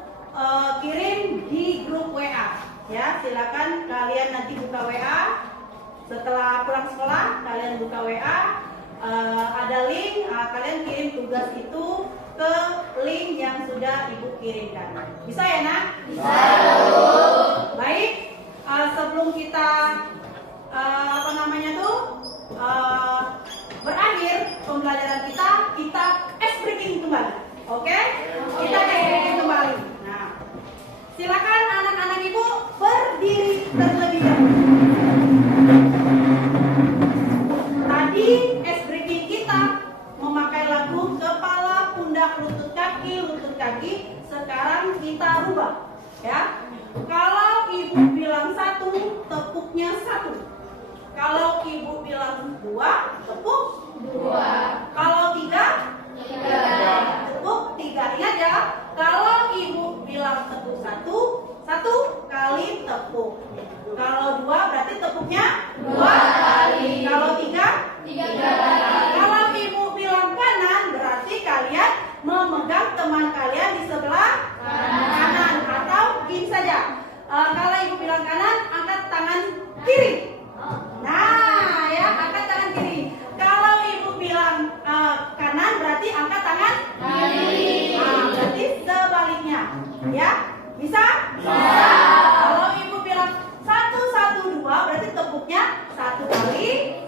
kirim di grup WA. Ya, silakan kalian nanti buka WA setelah pulang sekolah. Kalian buka WA, ada link, kalian kirim tugas itu ke link yang sudah Ibu kirimkan. Bisa ya nak? Bisa. Baik, sebelum kita berakhir pembelajaran kita ice breaking kembali. Oke? Kita ice breaking kembali. Nah, silakan anak-anak Ibu berdiri terlebih dahulu. Tadi ice breaking kita memakai lagu kepala, pundak, lutut kaki. Sekarang kita rubah, ya. Kalau Ibu bilang 1, tepuknya 1. Kalau Ibu bilang 2, tepuk 2. Kalau 3, tepuk 3. Ingat ya, kalau Ibu bilang tepuk 1 kali tepuk. Kalau 2 berarti tepuknya 2 kali. Kalau 3 kali. Kalau Ibu bilang kanan, berarti kalian memegang teman kalian di sebelah kanan. Atau gini saja, kalau Ibu bilang kanan, angkat tangan kiri. Nah, ya, angkat tangan kiri. Kalau Ibu bilang kanan, berarti angkat tangan kiri. Nah, berarti sebaliknya. Ya, bisa? Bisa. Kalau Ibu bilang 1, 2, berarti tepuknya 1 kali,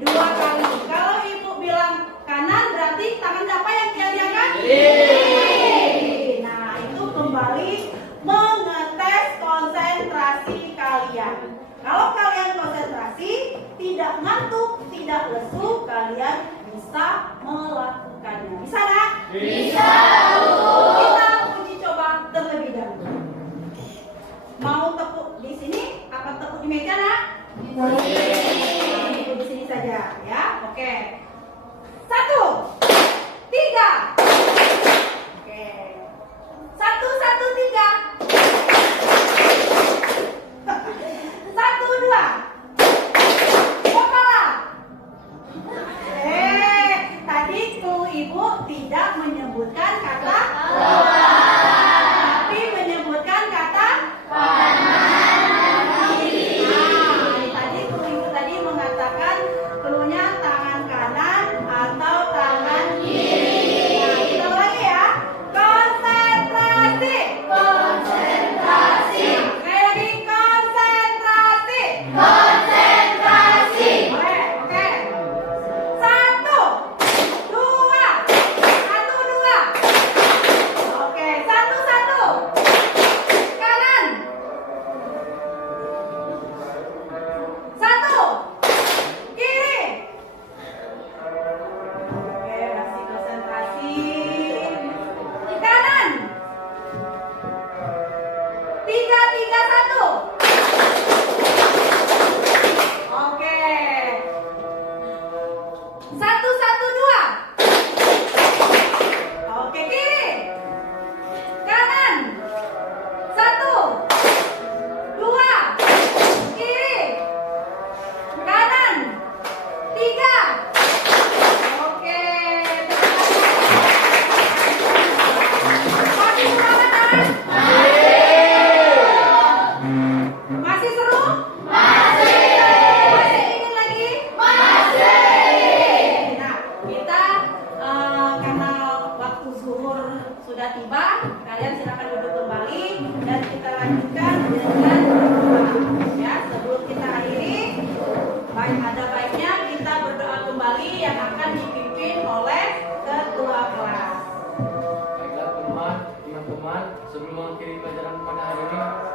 2 kali. Kalau Ibu bilang kanan, berarti tangan apa yang diangkat? Kiri. Nah, itu kembali mengetes konsentrasi kalian. Kalau kalian konsentrasi, tidak ngantuk, tidak lesu, kalian bisa melakukannya. Bisa nak? Bisa. Kita uji coba terlebih dahulu. Mau tepuk di sini? Apa tepuk di meja nak? Baiklah teman-teman, sebelum mengakhiri pelajaran pada hari ini,